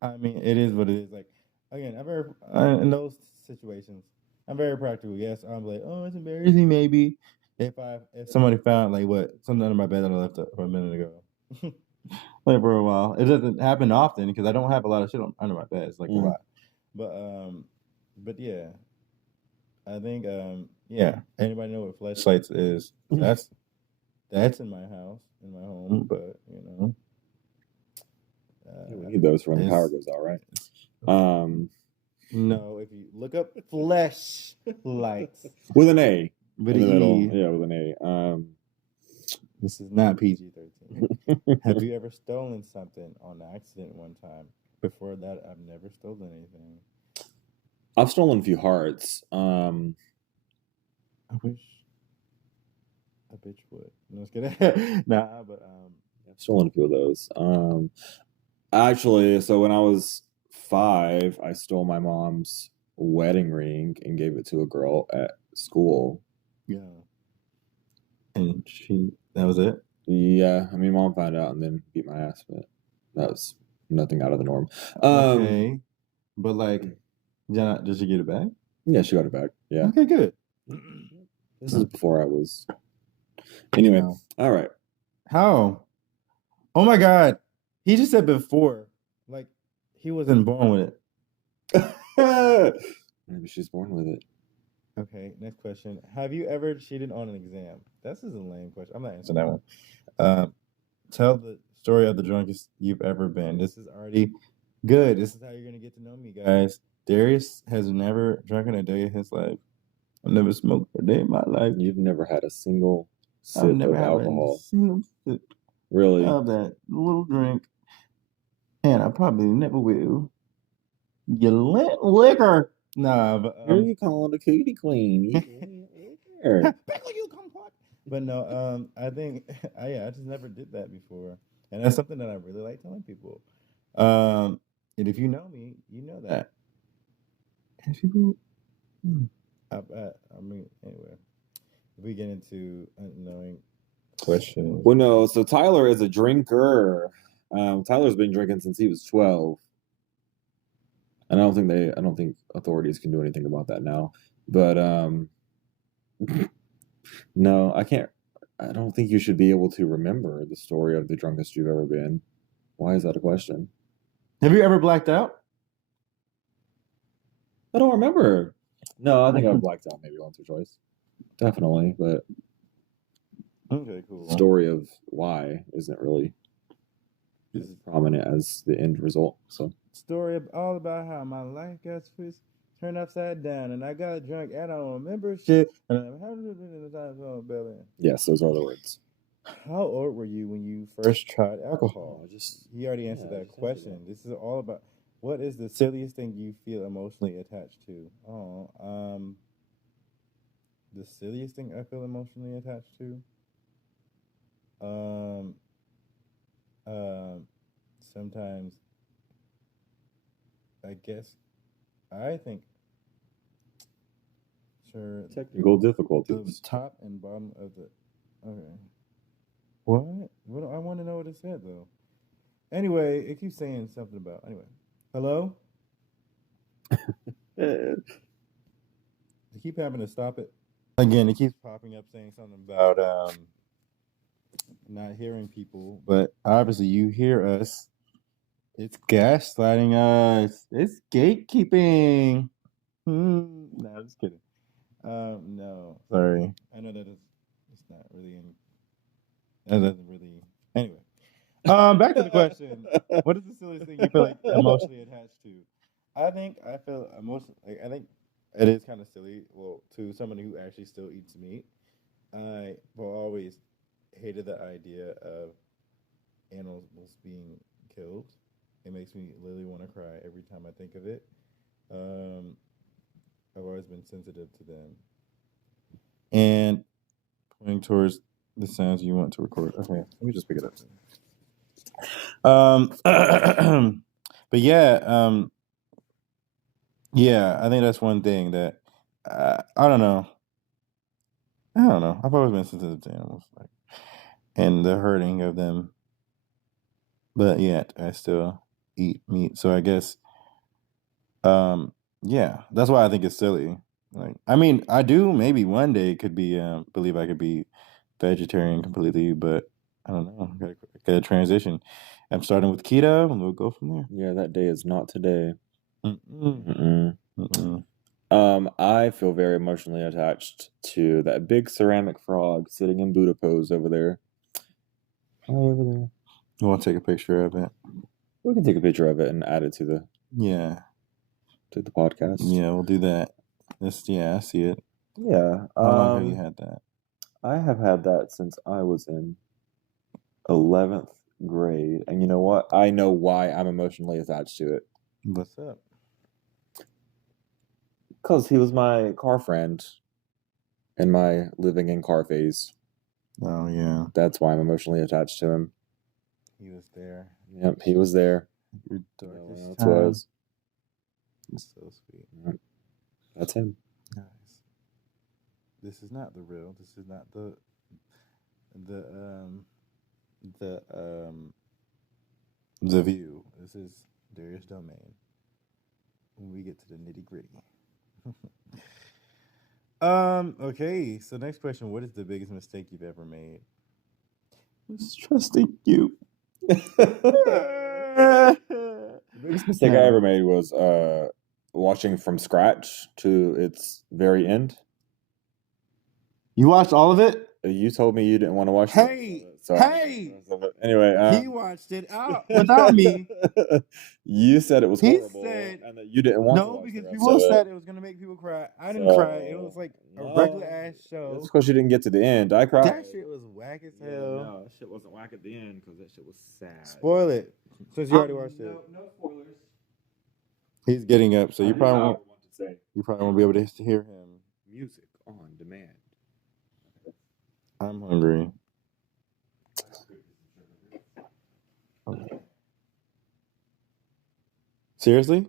I mean, it is what it is. Like, again, I'm very in those situations, I'm very practical. Yes, I'm like, oh, it's embarrassing. Maybe if somebody found like something under my bed that I left a minute ago, like for a while. It doesn't happen often because I don't have a lot of shit under my bed. It's like a lot, but yeah, I think yeah. Anybody know what flashlights is? That's in my house, in my home, but we need those for when the power goes out, right? No, if you look up flashlights with an A with in the an middle, E. yeah, with an A. This is not PG-13. Have you ever stolen something on accident one time? Before that, I've never stolen anything. I've stolen a few hearts. I wish a bitch would. No, just kidding. Nah, but I've stolen a few of those. Actually, so when I was 5, I stole my mom's wedding ring and gave it to a girl at school. Yeah. And that was it? Yeah, I mean, mom found out and then beat my ass, but that was nothing out of the norm. Okay. But like, did she get it back? Yeah, she got it back. Yeah. Okay, good. This is before I was. Anyway, all right. How? Oh my God. He just said before. Like, he wasn't born with it. Maybe she's born with it. Okay, next question. Have you ever cheated on an exam? This is a lame question. I'm not answering that one. Tell the story of the drunkest you've ever been. This is already good. This is how you're going to get to know me, guys. Darius has never drunken a day in his life. I've never smoked a day in my life. You've never had a single sip of alcohol. A single sip really? Of that little drink. And I probably never will. You liquor. Nah, but who are you calling the cootie queen? But no, I think I just never did that before, and that's something that I really like telling people. And if you know me, you know that. And people, I mean, anyway, if we get into unknowing questions. Well, no. So Tyler is a drinker. Tyler's been drinking since he was 12. And I don't think authorities can do anything about that now. But no, I can't. I don't think you should be able to remember the story of the drunkest you've ever been. Why is that a question? Have you ever blacked out? I don't remember. No, I think I've blacked out maybe once or twice. Definitely, but Okay, cool. Story of why isn't really as prominent as the end result. So story all about how my life got turned upside down, and I got drunk and I don't remember shit. And yes, those are the words. How old were you when you first tried alcohol? He already answered that just question. answered that. This is all about what is the silliest thing you feel emotionally attached to? The silliest thing I feel emotionally attached to? Um, sometimes I guess I think sure Technical the difficulties. top and bottom of the okay. What? I want to know what it said though. Anyway, it keeps saying something about anyway. Hello? I keep having to stop it. Again, it keeps popping up saying something about not hearing people, but obviously you hear us. It's gaslighting us. It's gatekeeping. No, I'm just kidding. No, sorry. I know that it's not really in. That doesn't really. Anyway, back to the question. What is the silliest thing you feel like emotionally attached to? I think I feel emotional. Like I think it is kind of silly. Well, to somebody who actually still eats meat, I will always hated the idea of animals being killed. It makes me literally want to cry every time I think of it. Um, I've always been sensitive to them. And pointing towards the sounds you want to record. Okay, let me just pick it up. But yeah, I think that's one thing that I don't know. I don't know. I've always been sensitive to animals, like, and the hurting of them. But yet, I still eat meat. So I guess, yeah, that's why I think it's silly. Like, I mean, I do maybe one day could be believe I could be vegetarian completely, but I don't know. Gotta transition. I'm starting with keto, and we'll go from there. Yeah, that day is not today. Mm-mm. Mm-mm. I feel very emotionally attached to that big ceramic frog sitting in Buddha pose over there. Oh, over there. You want to take a picture of it? We can take a picture of it and add it to the podcast. Yeah, we'll do that. I see it. Yeah. How long have you had that? I have had that since I was in 11th grade. And you know what? I know why I'm emotionally attached to it. What's up? Because he was my car friend in my living in car phase. Oh, yeah. That's why I'm emotionally attached to him. He was there. Yep, he was there. Your darkest time. Was. It's so sweet. Yep. That's him. Nice. This is not the real. This is not the view. This is Darius' domain. When we get to the nitty gritty. Okay, so next question. What is the biggest mistake you've ever made? It's trusting you. The biggest mistake I ever made was watching from scratch to its very end. You watched all of it? You told me you didn't want to watch it. Hey! Anyway, he watched it out without me. You said it was horrible and that you didn't want to watch it. No, because people said it was going to make people cry. I didn't cry. It was like a regular ass show. It's because you didn't get to the end. I cried. That shit was whack as hell. No, that shit wasn't whack at the end because that shit was sad. Spoil it. Since you already watched it. No spoilers. He's getting up, so you probably won't be able to hear him. Music on demand. I'm hungry. Okay. Seriously?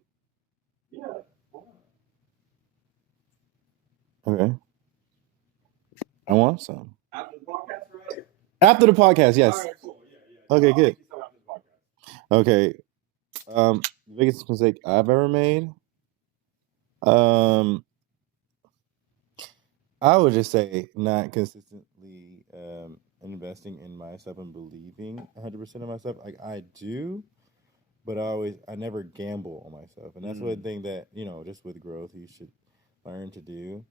Yeah. Okay. I want some. After the podcast, right? After the podcast, yes. All right, cool. Yeah. Okay, good. Okay. The biggest mistake I've ever made. I would just say not consistently investing in myself and believing 100% of myself. Like I do, but I never gamble on myself, and that's one thing that just with growth you should learn to do.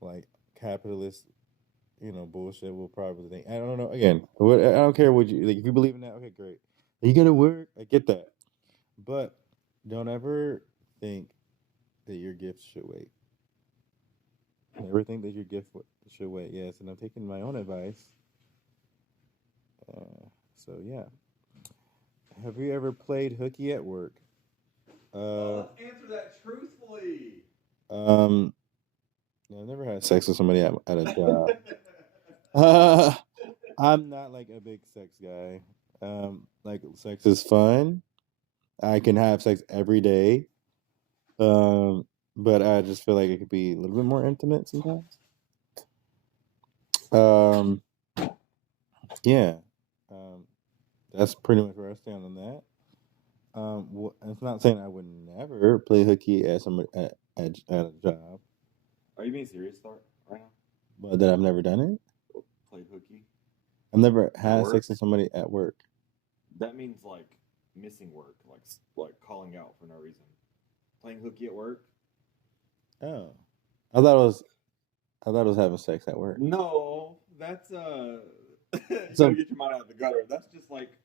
Like capitalist bullshit. We'll probably think. I don't know. Again, I don't care what you like. If you believe in that, okay, great. You gotta work. I get that, but don't ever think that your gifts should wait. Never think that your gift should wait. Yes, and I'm taking my own advice. So yeah. Have you ever played hooky at work? Let's answer that truthfully. I've never had sex with somebody at a job. I'm not like a big sex guy. Like sex is fun. I can have sex every day. But I just feel like it could be a little bit more intimate sometimes. Um, yeah. Um, that's pretty much where I stand on that. It's not saying I would never play hooky at somebody at a job, Are you being serious, right now? but that I've never done it. Play hooky? I've never had work? sex with somebody at work. That means like missing work, like calling out for no reason. Playing hooky at work? Oh, I thought it was having sex at work. No, that's you So- gotta get your mind out of the gutter. That's just like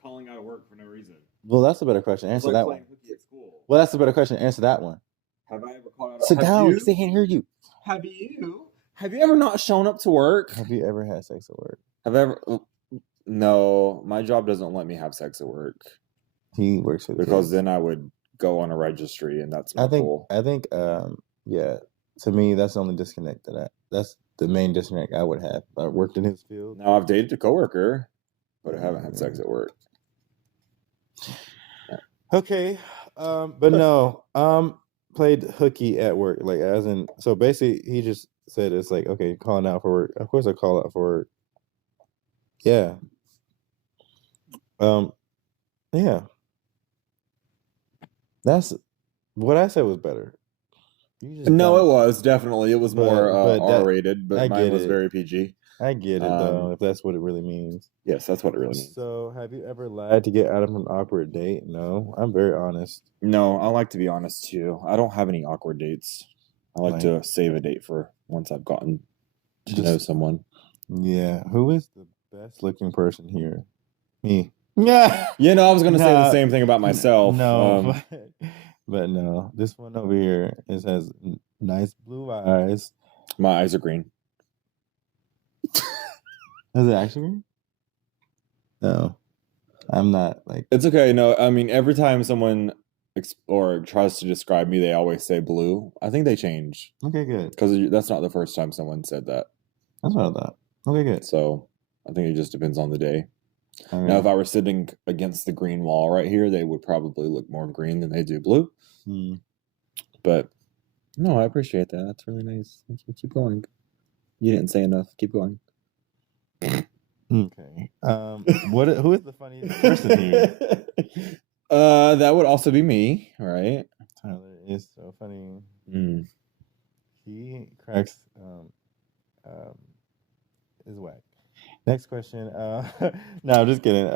calling out of work for no reason. Well, that's a better question. It's Answer like that playing one. hooky at school. Well, that's a better question. Answer that one. Have I ever called out? Sit Have down, you? 'cause they can't hear you. Have you? Have you ever not shown up to work? Have you ever had sex at work? Have I ever? No, my job doesn't let me have sex at work He works for the because kids. then I would go on a registry, and that's not cool. I think, yeah. To me, that's the only disconnect that's the main disconnect I would have. I worked in his field. Now I've dated a coworker, but I haven't had sex at work. Okay, but no, played hooky at work, like as in. So basically, he just said it's like, okay, calling out for work. Of course, I call out for work. Yeah. Yeah. That's what I said was better. No, it was definitely. It was more but R-rated, but I mine get was it. very PG. I get it though, if that's what it really means. Yes, that's what it really means. So, have you ever lied to get out of an awkward date? No, I'm very honest. No, I like to be honest too. I don't have any awkward dates. I like to save a date for once I've gotten to know someone. Yeah. Who is the best looking person here? Me. Yeah. I was gonna say the same thing about myself. No, but no. This one over here has nice blue eyes. My eyes are green. Is it actually green? No, I'm not like. It's okay. No, I mean every time someone or tries to describe me, they always say blue. I think they change. Okay, good. Because that's not the first time someone said that. That's what I thought. Okay, good. So I think it just depends on the day. Now, if I were sitting against the green wall right here, they would probably look more green than they do blue. But no, I appreciate that. That's really nice. Keep going. You didn't say enough. Keep going. Okay. Who is the funniest person here? That would also be me, right? Tyler is so funny. He cracks is whack. Next question. No, I'm just kidding.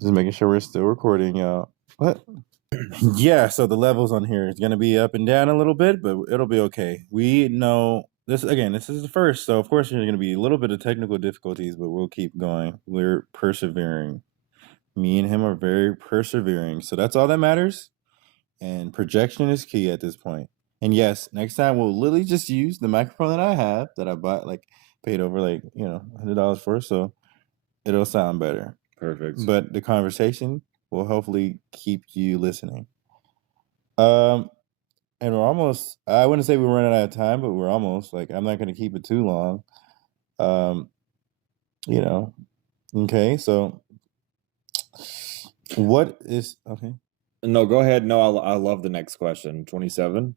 Just making sure we're still recording, y'all. What? Yeah, so the levels on here is gonna be up and down a little bit, but it'll be okay. We know this again, this is the first, so of course there's gonna be a little bit of technical difficulties, but we'll keep going. We're persevering. Me and him are very persevering. So that's all that matters. And projection is key at this point. And yes, next time we'll literally just use the microphone that I have that I bought, like paid over like, $100 for, so it'll sound better. Perfect. But the conversation will hopefully keep you listening. And we're almost, I wouldn't say we're running out of time, but we're almost, like, I'm not going to keep it too long. Okay, so what is, okay. No, go ahead. No, I love the next question. 27.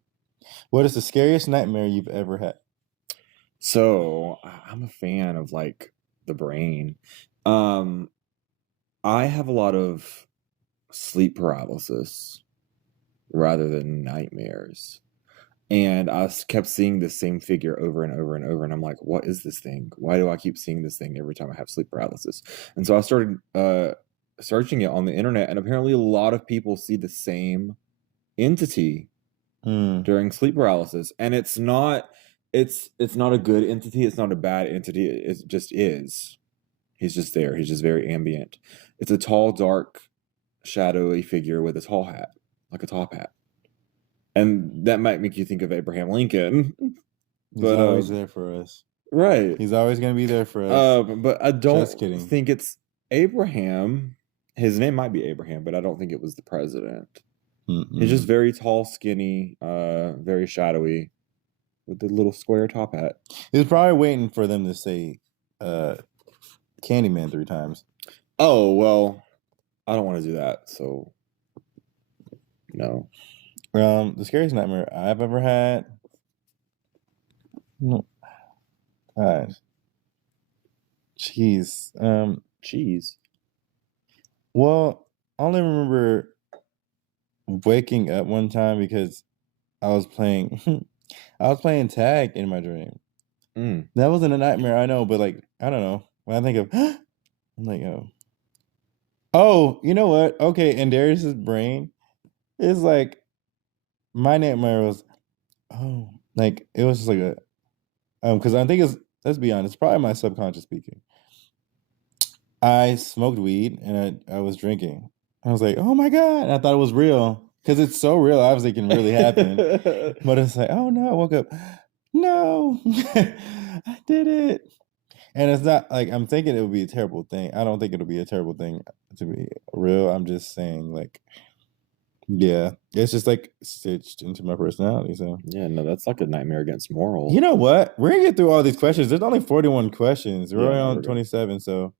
What is the scariest nightmare you've ever had? So I'm a fan of like the brain. I have a lot of sleep paralysis rather than nightmares. And I kept seeing the same figure over and over and over. And I'm like, what is this thing? Why do I keep seeing this thing every time I have sleep paralysis? And so I started searching it on the internet. And apparently a lot of people see the same entity during sleep paralysis. And it's not it's not a good entity, it's not a bad entity, it just is. He's just there. He's just very ambient. It's a tall, dark, shadowy figure with a tall hat, like a top hat. And that might make you think of Abraham Lincoln. He's But always there for us. right. He's always gonna be there for us. But I Just don't kidding. think it's Abraham. His name might be Abraham, but I don't think it was the president. He's just Mm-mm. very tall, skinny, very shadowy, with the little square top hat. He was probably waiting for them to say Candyman 3 times. Oh well, I don't want to do that, so no. The scariest nightmare I've ever had. No, gosh, jeez. Cheese. Well, I only remember waking up one time because I was playing, I was playing tag in my dream. Mm. That wasn't a nightmare, I know, but like I don't know. When I think of, I'm like, oh, you know what? Okay, and Darius's brain is like my nightmare was, oh, like it was just like a, because I think it's, let's be honest, probably my subconscious speaking. I smoked weed and I was drinking. I was like, oh my God. And I thought it was real because it's so real. Obviously, it can really happen. But it's like, oh no, I woke up. No, I did it. And it's not like I'm thinking it would be a terrible thing. I don't think it'll be a terrible thing to be real. I'm just saying, like, yeah, it's just like stitched into my personality. So, Yeah, no, that's like a nightmare against moral. you know what? We're gonna get through all these questions. There's only 41 questions. We're Yeah, only no, on we're good. 27. So,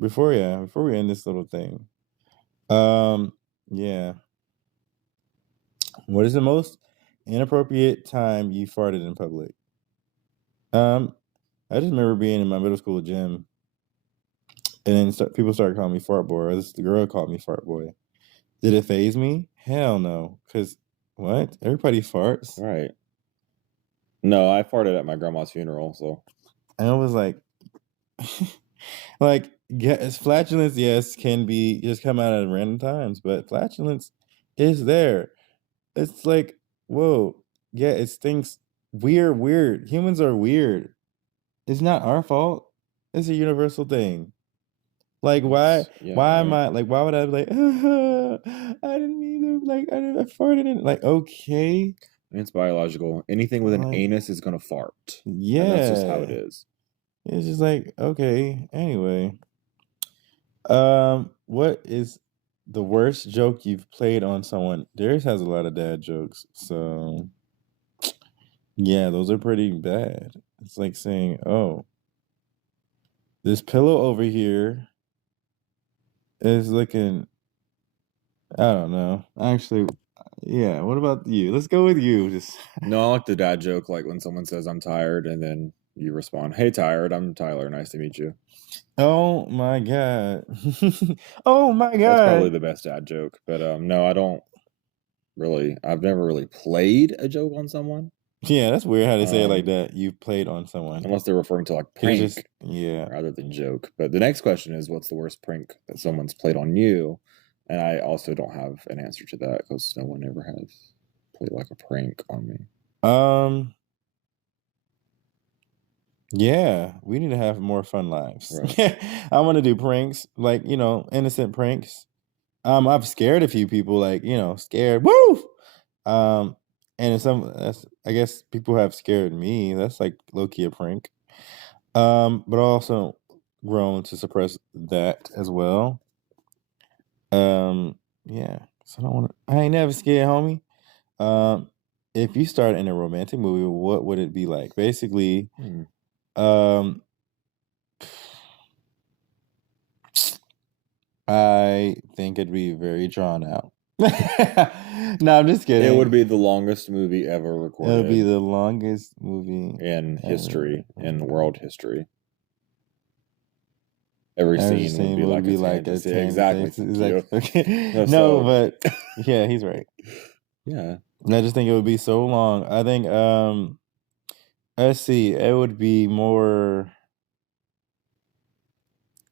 before we end this little thing, yeah. What is the most inappropriate time you farted in public? Um, I just remember being in my middle school gym, and then people started calling me fart boy. Or the girl called me fart boy. Did it phase me? Hell no. Cause what? Everybody farts. Right. No, I farted at my grandma's funeral, so And I was like, like, yes, flatulence, yes, can be just come out at random times, but flatulence is there. It's like, whoa, yeah, it stinks. Weird. Humans are weird. It's not our fault. It's a universal thing. Like yeah, why am right. I like why would I be like I didn't mean to like I farted in like okay. It's biological. Anything with an Like anus is gonna fart. And that's just how it yeah. is. It's just like okay. Anyway. What is the worst joke you've played on someone? Darius has a lot of dad jokes, so yeah, those are pretty bad. It's like saying, "Oh, this pillow over here is looking." I don't know. Actually, yeah. What about you? Let's go with you. Just No, I like the dad joke, like when someone says I'm tired and then you respond, "Hey tired, I'm Tyler, nice to meet you." oh my god. oh my That's probably god. the best dad joke. But no, I don't I've never really played a joke on someone. Yeah, that's weird how they say it like Um that. You played on someone. unless they're referring to like Could you just prank yeah. rather than joke. But the next question is, what's the worst prank that someone's played on you? And I also don't have an answer to that because no one ever has played like a prank on me. Um yeah, we need to have more fun lives. Right. I want to do pranks, like, innocent pranks. I've scared a few people, like, scared. Woo! Um, and I guess people have scared me. That's like low key a prank. But also grown to suppress that as well. Um, yeah. So I don't want to. I ain't never scared, homie. Um, if you start in a romantic movie, what would it be like? Basically, Hmm. um, I think it'd be very drawn out. No, I'm just It would kidding. be the longest movie ever It'll be recorded the longest movie in ever. history, in world history. Every I was just scene would saying be it would like a be like a fantasy. 10 Exactly. faces. Thank It's like you. okay. No, No, so but yeah, he's right. yeah. I just think it would be so long. I think let's see, it would be more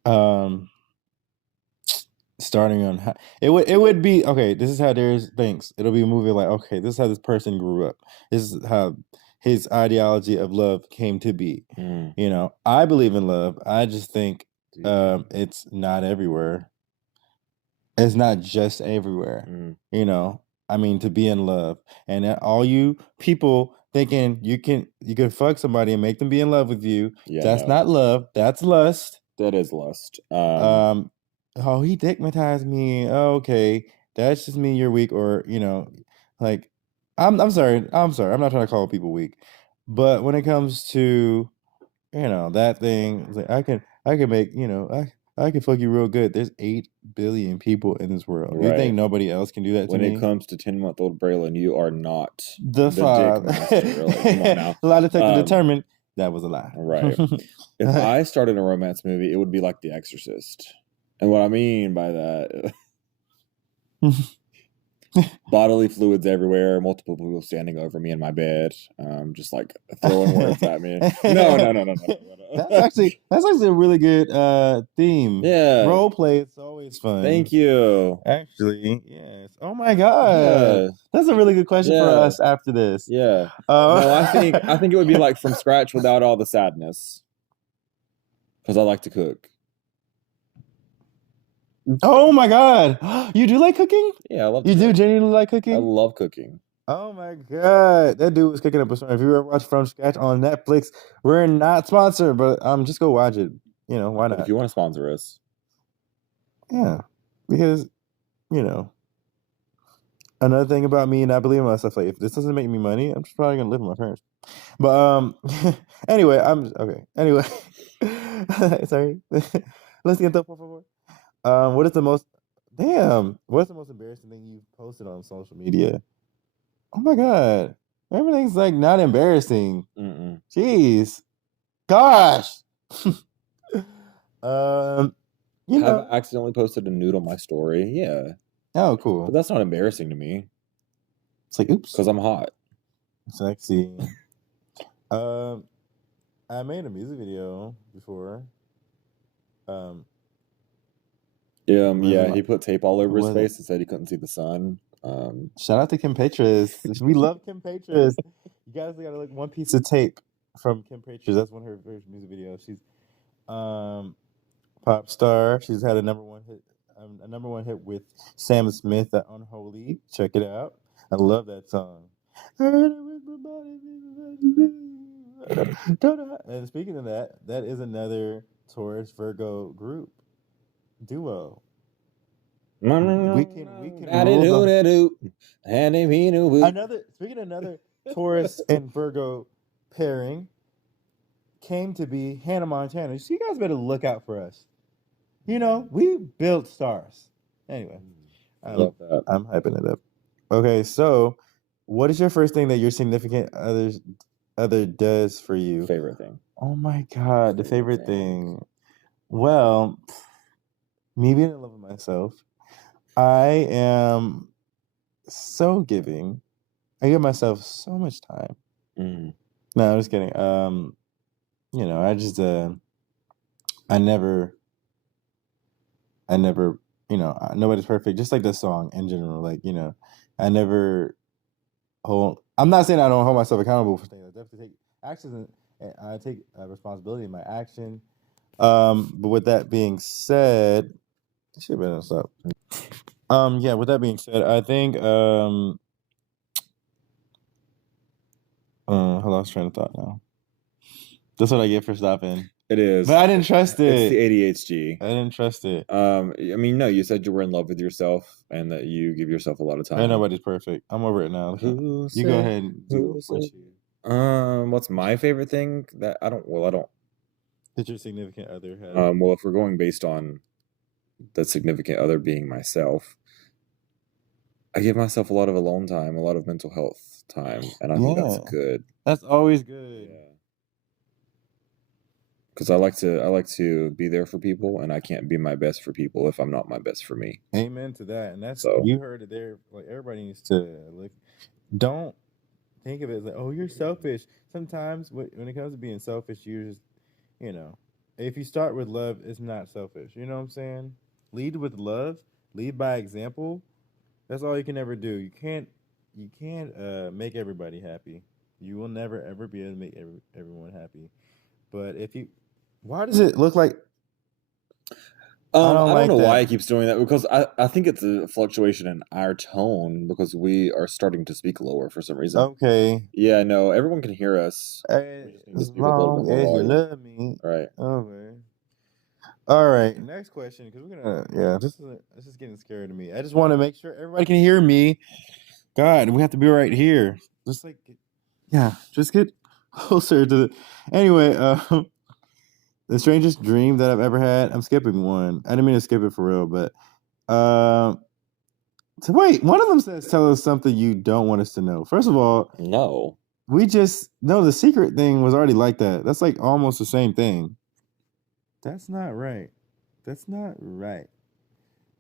um starting on it would be okay, this is how there's things. It'll be a movie like, okay, this is how this person grew up. This is how his ideology of love came to be. Mm. You know, I believe in love. I just think Dude. it's not everywhere. It's not just everywhere. Mm. You know, I mean, to be in love, and all you people thinking you can fuck somebody and make them be in love with you. Yeah, That's no. not love. That's lust. That is lust. Oh, he dickmatized me. Oh, okay, that's just mean you're weak, or you know, like, I'm sorry. I'm sorry. I'm not trying to call people weak, but when it comes to that thing, it's like I can make I can fuck you real good. There's 8 billion people in this world. You think Right. nobody else can do that to When it me? comes to 10-month-old Braylon, you are not The the dick father. master. Like, come on now. A lie detector determined that was a lie. Right. If I started a romance movie, it would be like The Exorcist. And what I mean by that, bodily fluids everywhere, multiple people standing over me in my bed, just like throwing words at me. No. That's actually a really good theme. Yeah. Role play, it's always fun. Thank you. Actually, yes. Oh my god. Yeah. That's a really good question for Yeah. us after this. Yeah. No, I think it would be like from scratch without all the sadness. Because I like to cook. Oh my god. You do like cooking? Yeah, I love to You do cook. genuinely like I cooking? love cooking. Oh my god. That dude was cooking up a storm. If you ever watch From Scratch on Netflix, we're not sponsored, but just go watch it. You know, why But if not? you want to sponsor us, Yeah. Because, you know, another thing about me, and I believe in myself, like if this doesn't make me money, I'm just probably gonna live with my parents. But anyway, okay. Anyway, sorry. Let's get the por favor. What is the most What's the most embarrassing thing you've posted on social media? Oh my god, everything's like not embarrassing. mm-mm. Jeez, gosh. You Have know. I accidentally posted a nude on my story? Yeah, Oh, but cool. that's not embarrassing to me It's like, oops, because I'm hot. sexy. I made a music video before. Yeah, he put tape all over his Was it? face and said he couldn't see the sun. Shout out to Kim Petras. We love Kim Petras. You guys gotta look one piece of tape from Kim Petras. That's one of her first music videos. She's pop star. She's had a number one hit with Sam Smith at Unholy. Check it out. I love that song. And speaking of that, that is another Taurus Virgo group duo. We can rule another Taurus and Virgo pairing came to be Hannah Montana. So you guys better look out for us. You know, we built stars. Anyway, Love that. I'm hyping it up. Okay, so what is your first thing that your significant other does for you? Favorite thing. Oh my god, the favorite thing. Well, me being in love with myself, I am so giving. I give myself so much time. Mm. No, I'm just kidding. I just I never, nobody's perfect. Just like the song in general, like I never hold. I'm not saying I don't hold myself accountable for things. I definitely take actions, and I take responsibility in my action. But with that being said, shit better stop. Yeah. With that being said, I think I lost train of thought now. That's what I get for stopping. It is. But I didn't trust it. It's the ADHD. I didn't trust it. I mean, no, you said you were in love with yourself and that you give yourself a lot of time. Nobody's perfect. I'm over it now. You go ahead and do what what's my favorite thing that I don't that your significant other has. Well, if we're going based on the significant other being myself, I give myself a lot of alone time, a lot of mental health time, and I think that's good. That's always good. Yeah. Because I like to be there for people, and I can't be my best for people if I'm not my best for me. Amen to that. And that's you heard it there. Like everybody needs to look. Don't think of it as like, oh, you're selfish. Sometimes when it comes to being selfish, you're just, if you start with love, it's not selfish. You know what I'm saying? Lead with love. Lead by example. That's all you can ever do. You can't make everybody happy. You will never ever be able to make everyone happy. But if you, why does it look like I don't I don't like know why that? it keeps doing that because I think it's a fluctuation in our tone because we are starting to speak lower for some reason. Okay, Yeah, no, everyone can hear us. We just need to as speak with a little bit long more as you volume. love me. Right. Okay. All right. Next question, because we're gonna. Yeah, this is getting scary to me. I just want to make sure everybody can hear me. God, we have to be right here. Just like, yeah, just get closer to the. Anyway, the strangest dream that I've ever had. I'm skipping one. I didn't mean to skip it for real, but so wait, one of them says, "Tell us something you don't want us to know." First of all, No. we just no. The secret thing was already like that. That's like almost the same thing. That's not right. That's not right.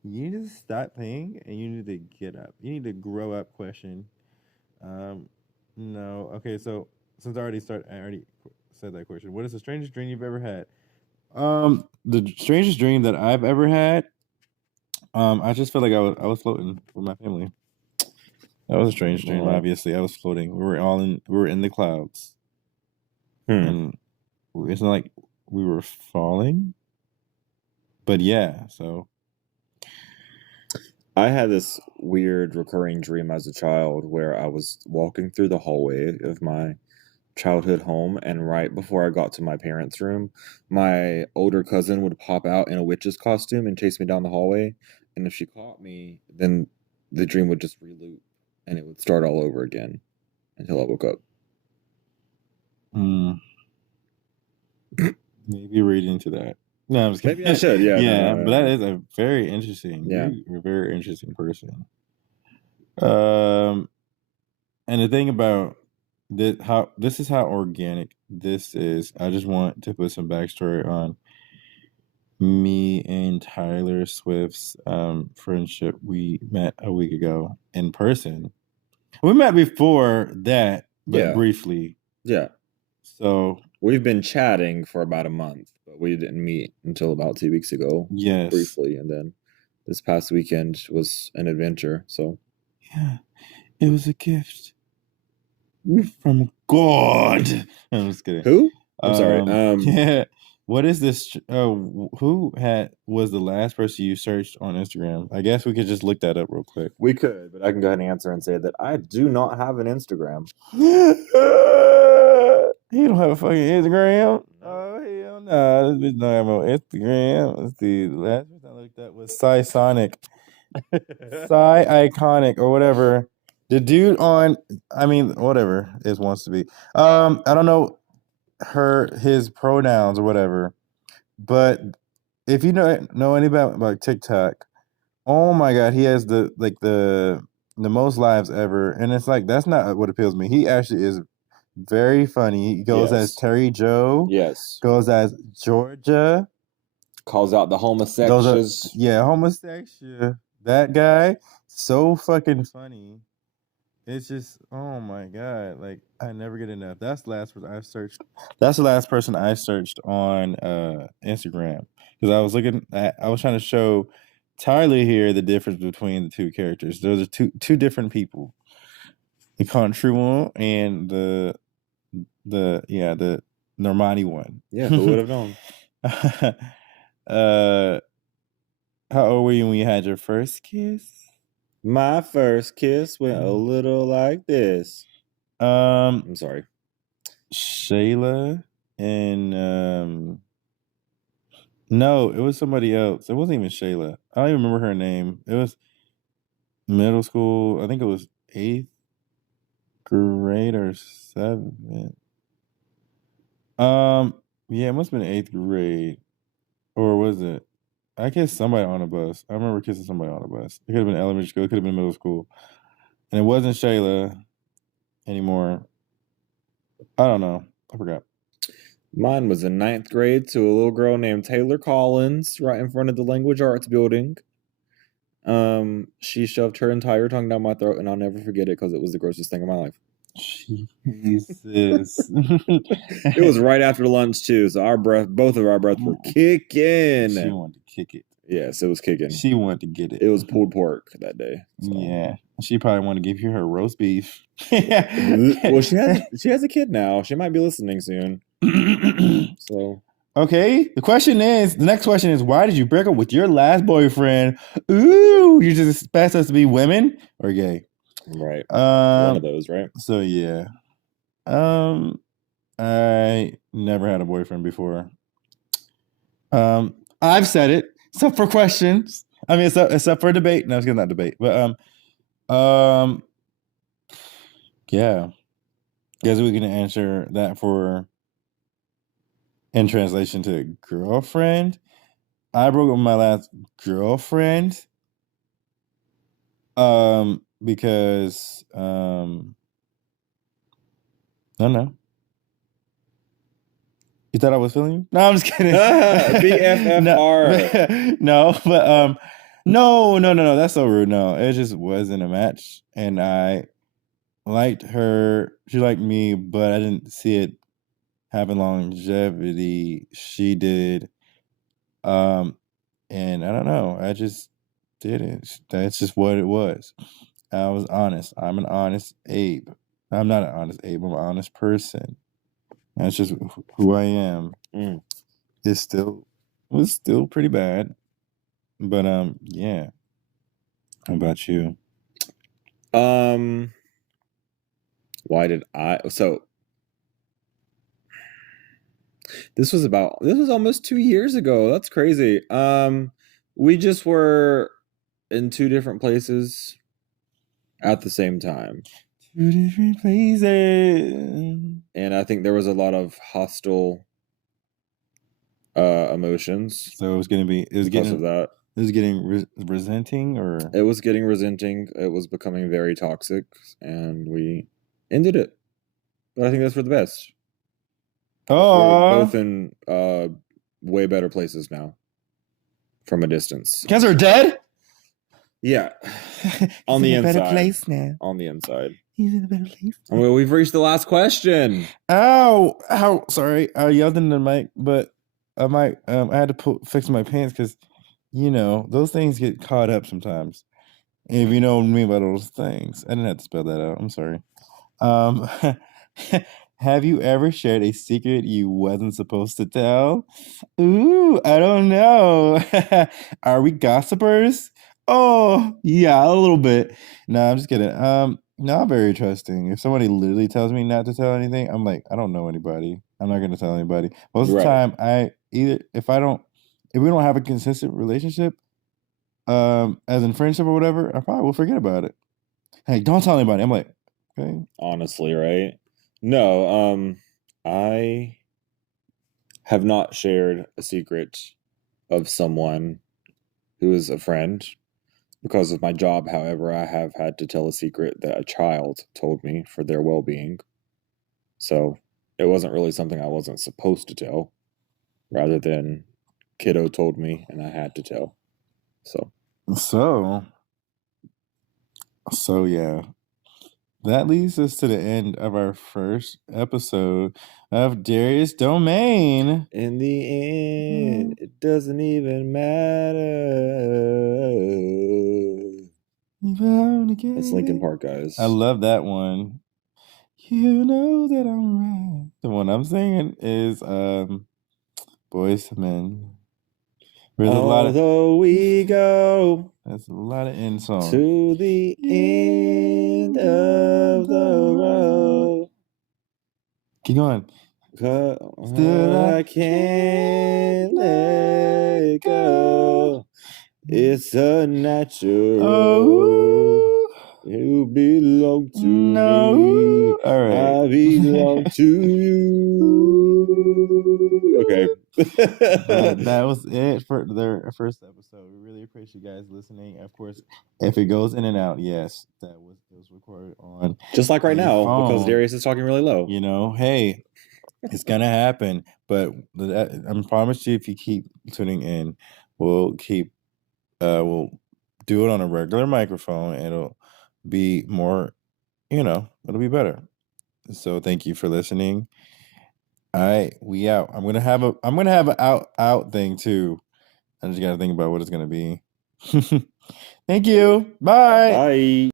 You need to stop playing and you need to get up. You need to grow up. Question. Um, no. Okay, so since I already said that question. What is the strangest dream you've ever had? The strangest dream that I've ever had. I just felt like I was floating with my family. That was a strange dream. Oh. Obviously, I was floating. We were in the clouds, Hmm. and it's not like we were falling, but yeah. So I had this weird recurring dream as a child where I was walking through the hallway of my childhood home, and right before I got to my parents' room, my older cousin would pop out in a witch's costume and chase me down the hallway. And if she caught me, then the dream would just reloop and it would start all over again until I woke up. mm, maybe read into that. No, I'm just Maybe I kidding. should. Yeah, Yeah, but that no. is a very interesting. Yeah. You're a very interesting person. Um, and the thing about this, how this is how organic this is. I just want to put some backstory on me and Tyler Swift's friendship. We met a week ago in person. We met before that, but Yeah. briefly. Yeah. So We've been chatting for about a month, but we didn't meet until about 2 weeks ago, yes, briefly. And then this past weekend was an adventure. So, yeah, it was a gift from God. I'm just kidding. who? I'm sorry. Yeah. What is this? Who had was the last person you searched on Instagram? I guess we could just look that up real quick. We could, but I can go ahead and answer and say that I do not have an Instagram. He don't have a fucking Instagram. Oh hell no, this bitch don't have no Instagram. Let's see. The last person I looked at was Psy Sonic, Psy Iconic, or whatever. The dude on, I mean, whatever it wants to be. I don't know his pronouns or whatever, but if you know anything about TikTok, oh my god, he has the most lives ever, and it's like that's not what appeals to me. He actually is very funny. He goes as Yes. Terry Joe, Yes. goes as Georgia, Calls out the goes up, homosexuals. yeah, homosexual. That guy, so fucking funny. It's just, oh my god, like I never get enough. That's the last person I searched. That's the last person I searched on Instagram because I was trying to show Tyler here the difference between the two characters. Those are two different people. The country one and the Normani one. Yeah, who would have known? uh, how old were you when you had your first kiss? My first kiss went a little like this. Um, I'm sorry. Shayla and no, it was somebody else. It wasn't even Shayla. I don't even remember her name. It was middle school. I think it was 8th grade or 7th. Yeah, it must have been 8th grade. Or was it? I kissed somebody on a bus. I remember kissing somebody on a bus. It could have been elementary school. It could have been middle school. And it wasn't Shayla anymore. I don't know. I forgot. Mine was in 9th grade to a little girl named Taylor Collins, right in front of the Language Arts building. She shoved her entire tongue down my throat, and I'll never forget it because it was the grossest thing in my life. Jesus. It was right after lunch too, so both of our breaths were kicking. She wanted to kick it. Yes, it was kicking. She wanted to get it. It was pulled pork that day. So. Yeah, she probably wanted to give you her roast beef. Well, she has a kid now. She might be listening soon. So okay, the next question is, why did you break up with your last boyfriend? Ooh, you just expect us to be women or gay? right, one of those, right? So yeah, I never had a boyfriend before. I've said it, except for questions. I mean, except for debate. No, it's not debate, but yeah. Guess we can answer that for in translation to girlfriend. I broke up with my last girlfriend. Because I don't know. You thought I was feeling you? No, I'm just kidding. BFFR. No, but no. That's so rude. No, it just wasn't a match, and I liked her. She liked me, but I didn't see it having longevity. She did, and I don't know. I just didn't. That's just what it was. I was honest. I'm an honest Abe. I'm not an honest Abe. I'm an honest person. That's just who I am. It was still pretty bad, but yeah. How about you? Why did I? So this was almost 2 years ago. That's crazy. We just were in 2 different places at the same time. 2 different places. And I think there was a lot of hostile emotions. So it was getting resenting, or it was getting resenting. It was becoming very toxic, and we ended it. But I think that's for the best. Oh, we're both in way better places now from a distance. Guys are dead? Yeah. On the inside. Better place now. On the inside. He's in a better place. Well, we've reached the last question. Ow! Sorry, I yelled in the mic, but I had to fix my pants because, those things get caught up sometimes. If you know what I mean by those things, I didn't have to spell that out. I'm sorry. Have you ever shared a secret you wasn't supposed to tell? Ooh, I don't know. Are we gossipers? Oh, yeah, a little bit. No, I'm just kidding. No, I'm very trusting. If somebody literally tells me not to tell anything, I'm like, I don't know anybody. I'm not gonna tell anybody. Most of the time, if we don't have a consistent relationship, as in friendship or whatever, I probably will forget about it. Hey, don't tell anybody. I'm like, okay. Honestly, right? No, I have not shared a secret of someone who is a friend because of my job. However, I have had to tell a secret that a child told me for their well-being. So it wasn't really something I wasn't supposed to tell, rather than kiddo told me and I had to tell. So yeah. That leads us to the end of our first episode of Darius Domain. In the end, it doesn't even matter. That's Linkin Park, guys. I love that one. You know that I'm right. The one I'm singing is Boys to Men. Although we go, that's a lot of end songs. To the end of the road. Keep going. Still I can't let go. It's a natural. You belong to me. All right. I belong to you. Okay. That was it for the first episode. We really appreciate you guys listening. Of course, if it goes in and out, yes, it was recorded on just like right now phone. Because Darius is talking really low. Hey, it's gonna happen. But I promise you, if you keep tuning in, we'll do it on a regular microphone. And it'll be more, it'll be better. So thank you for listening. We out. I'm gonna have an out thing too. I just gotta think about what it's gonna be. Thank you. Bye. Bye.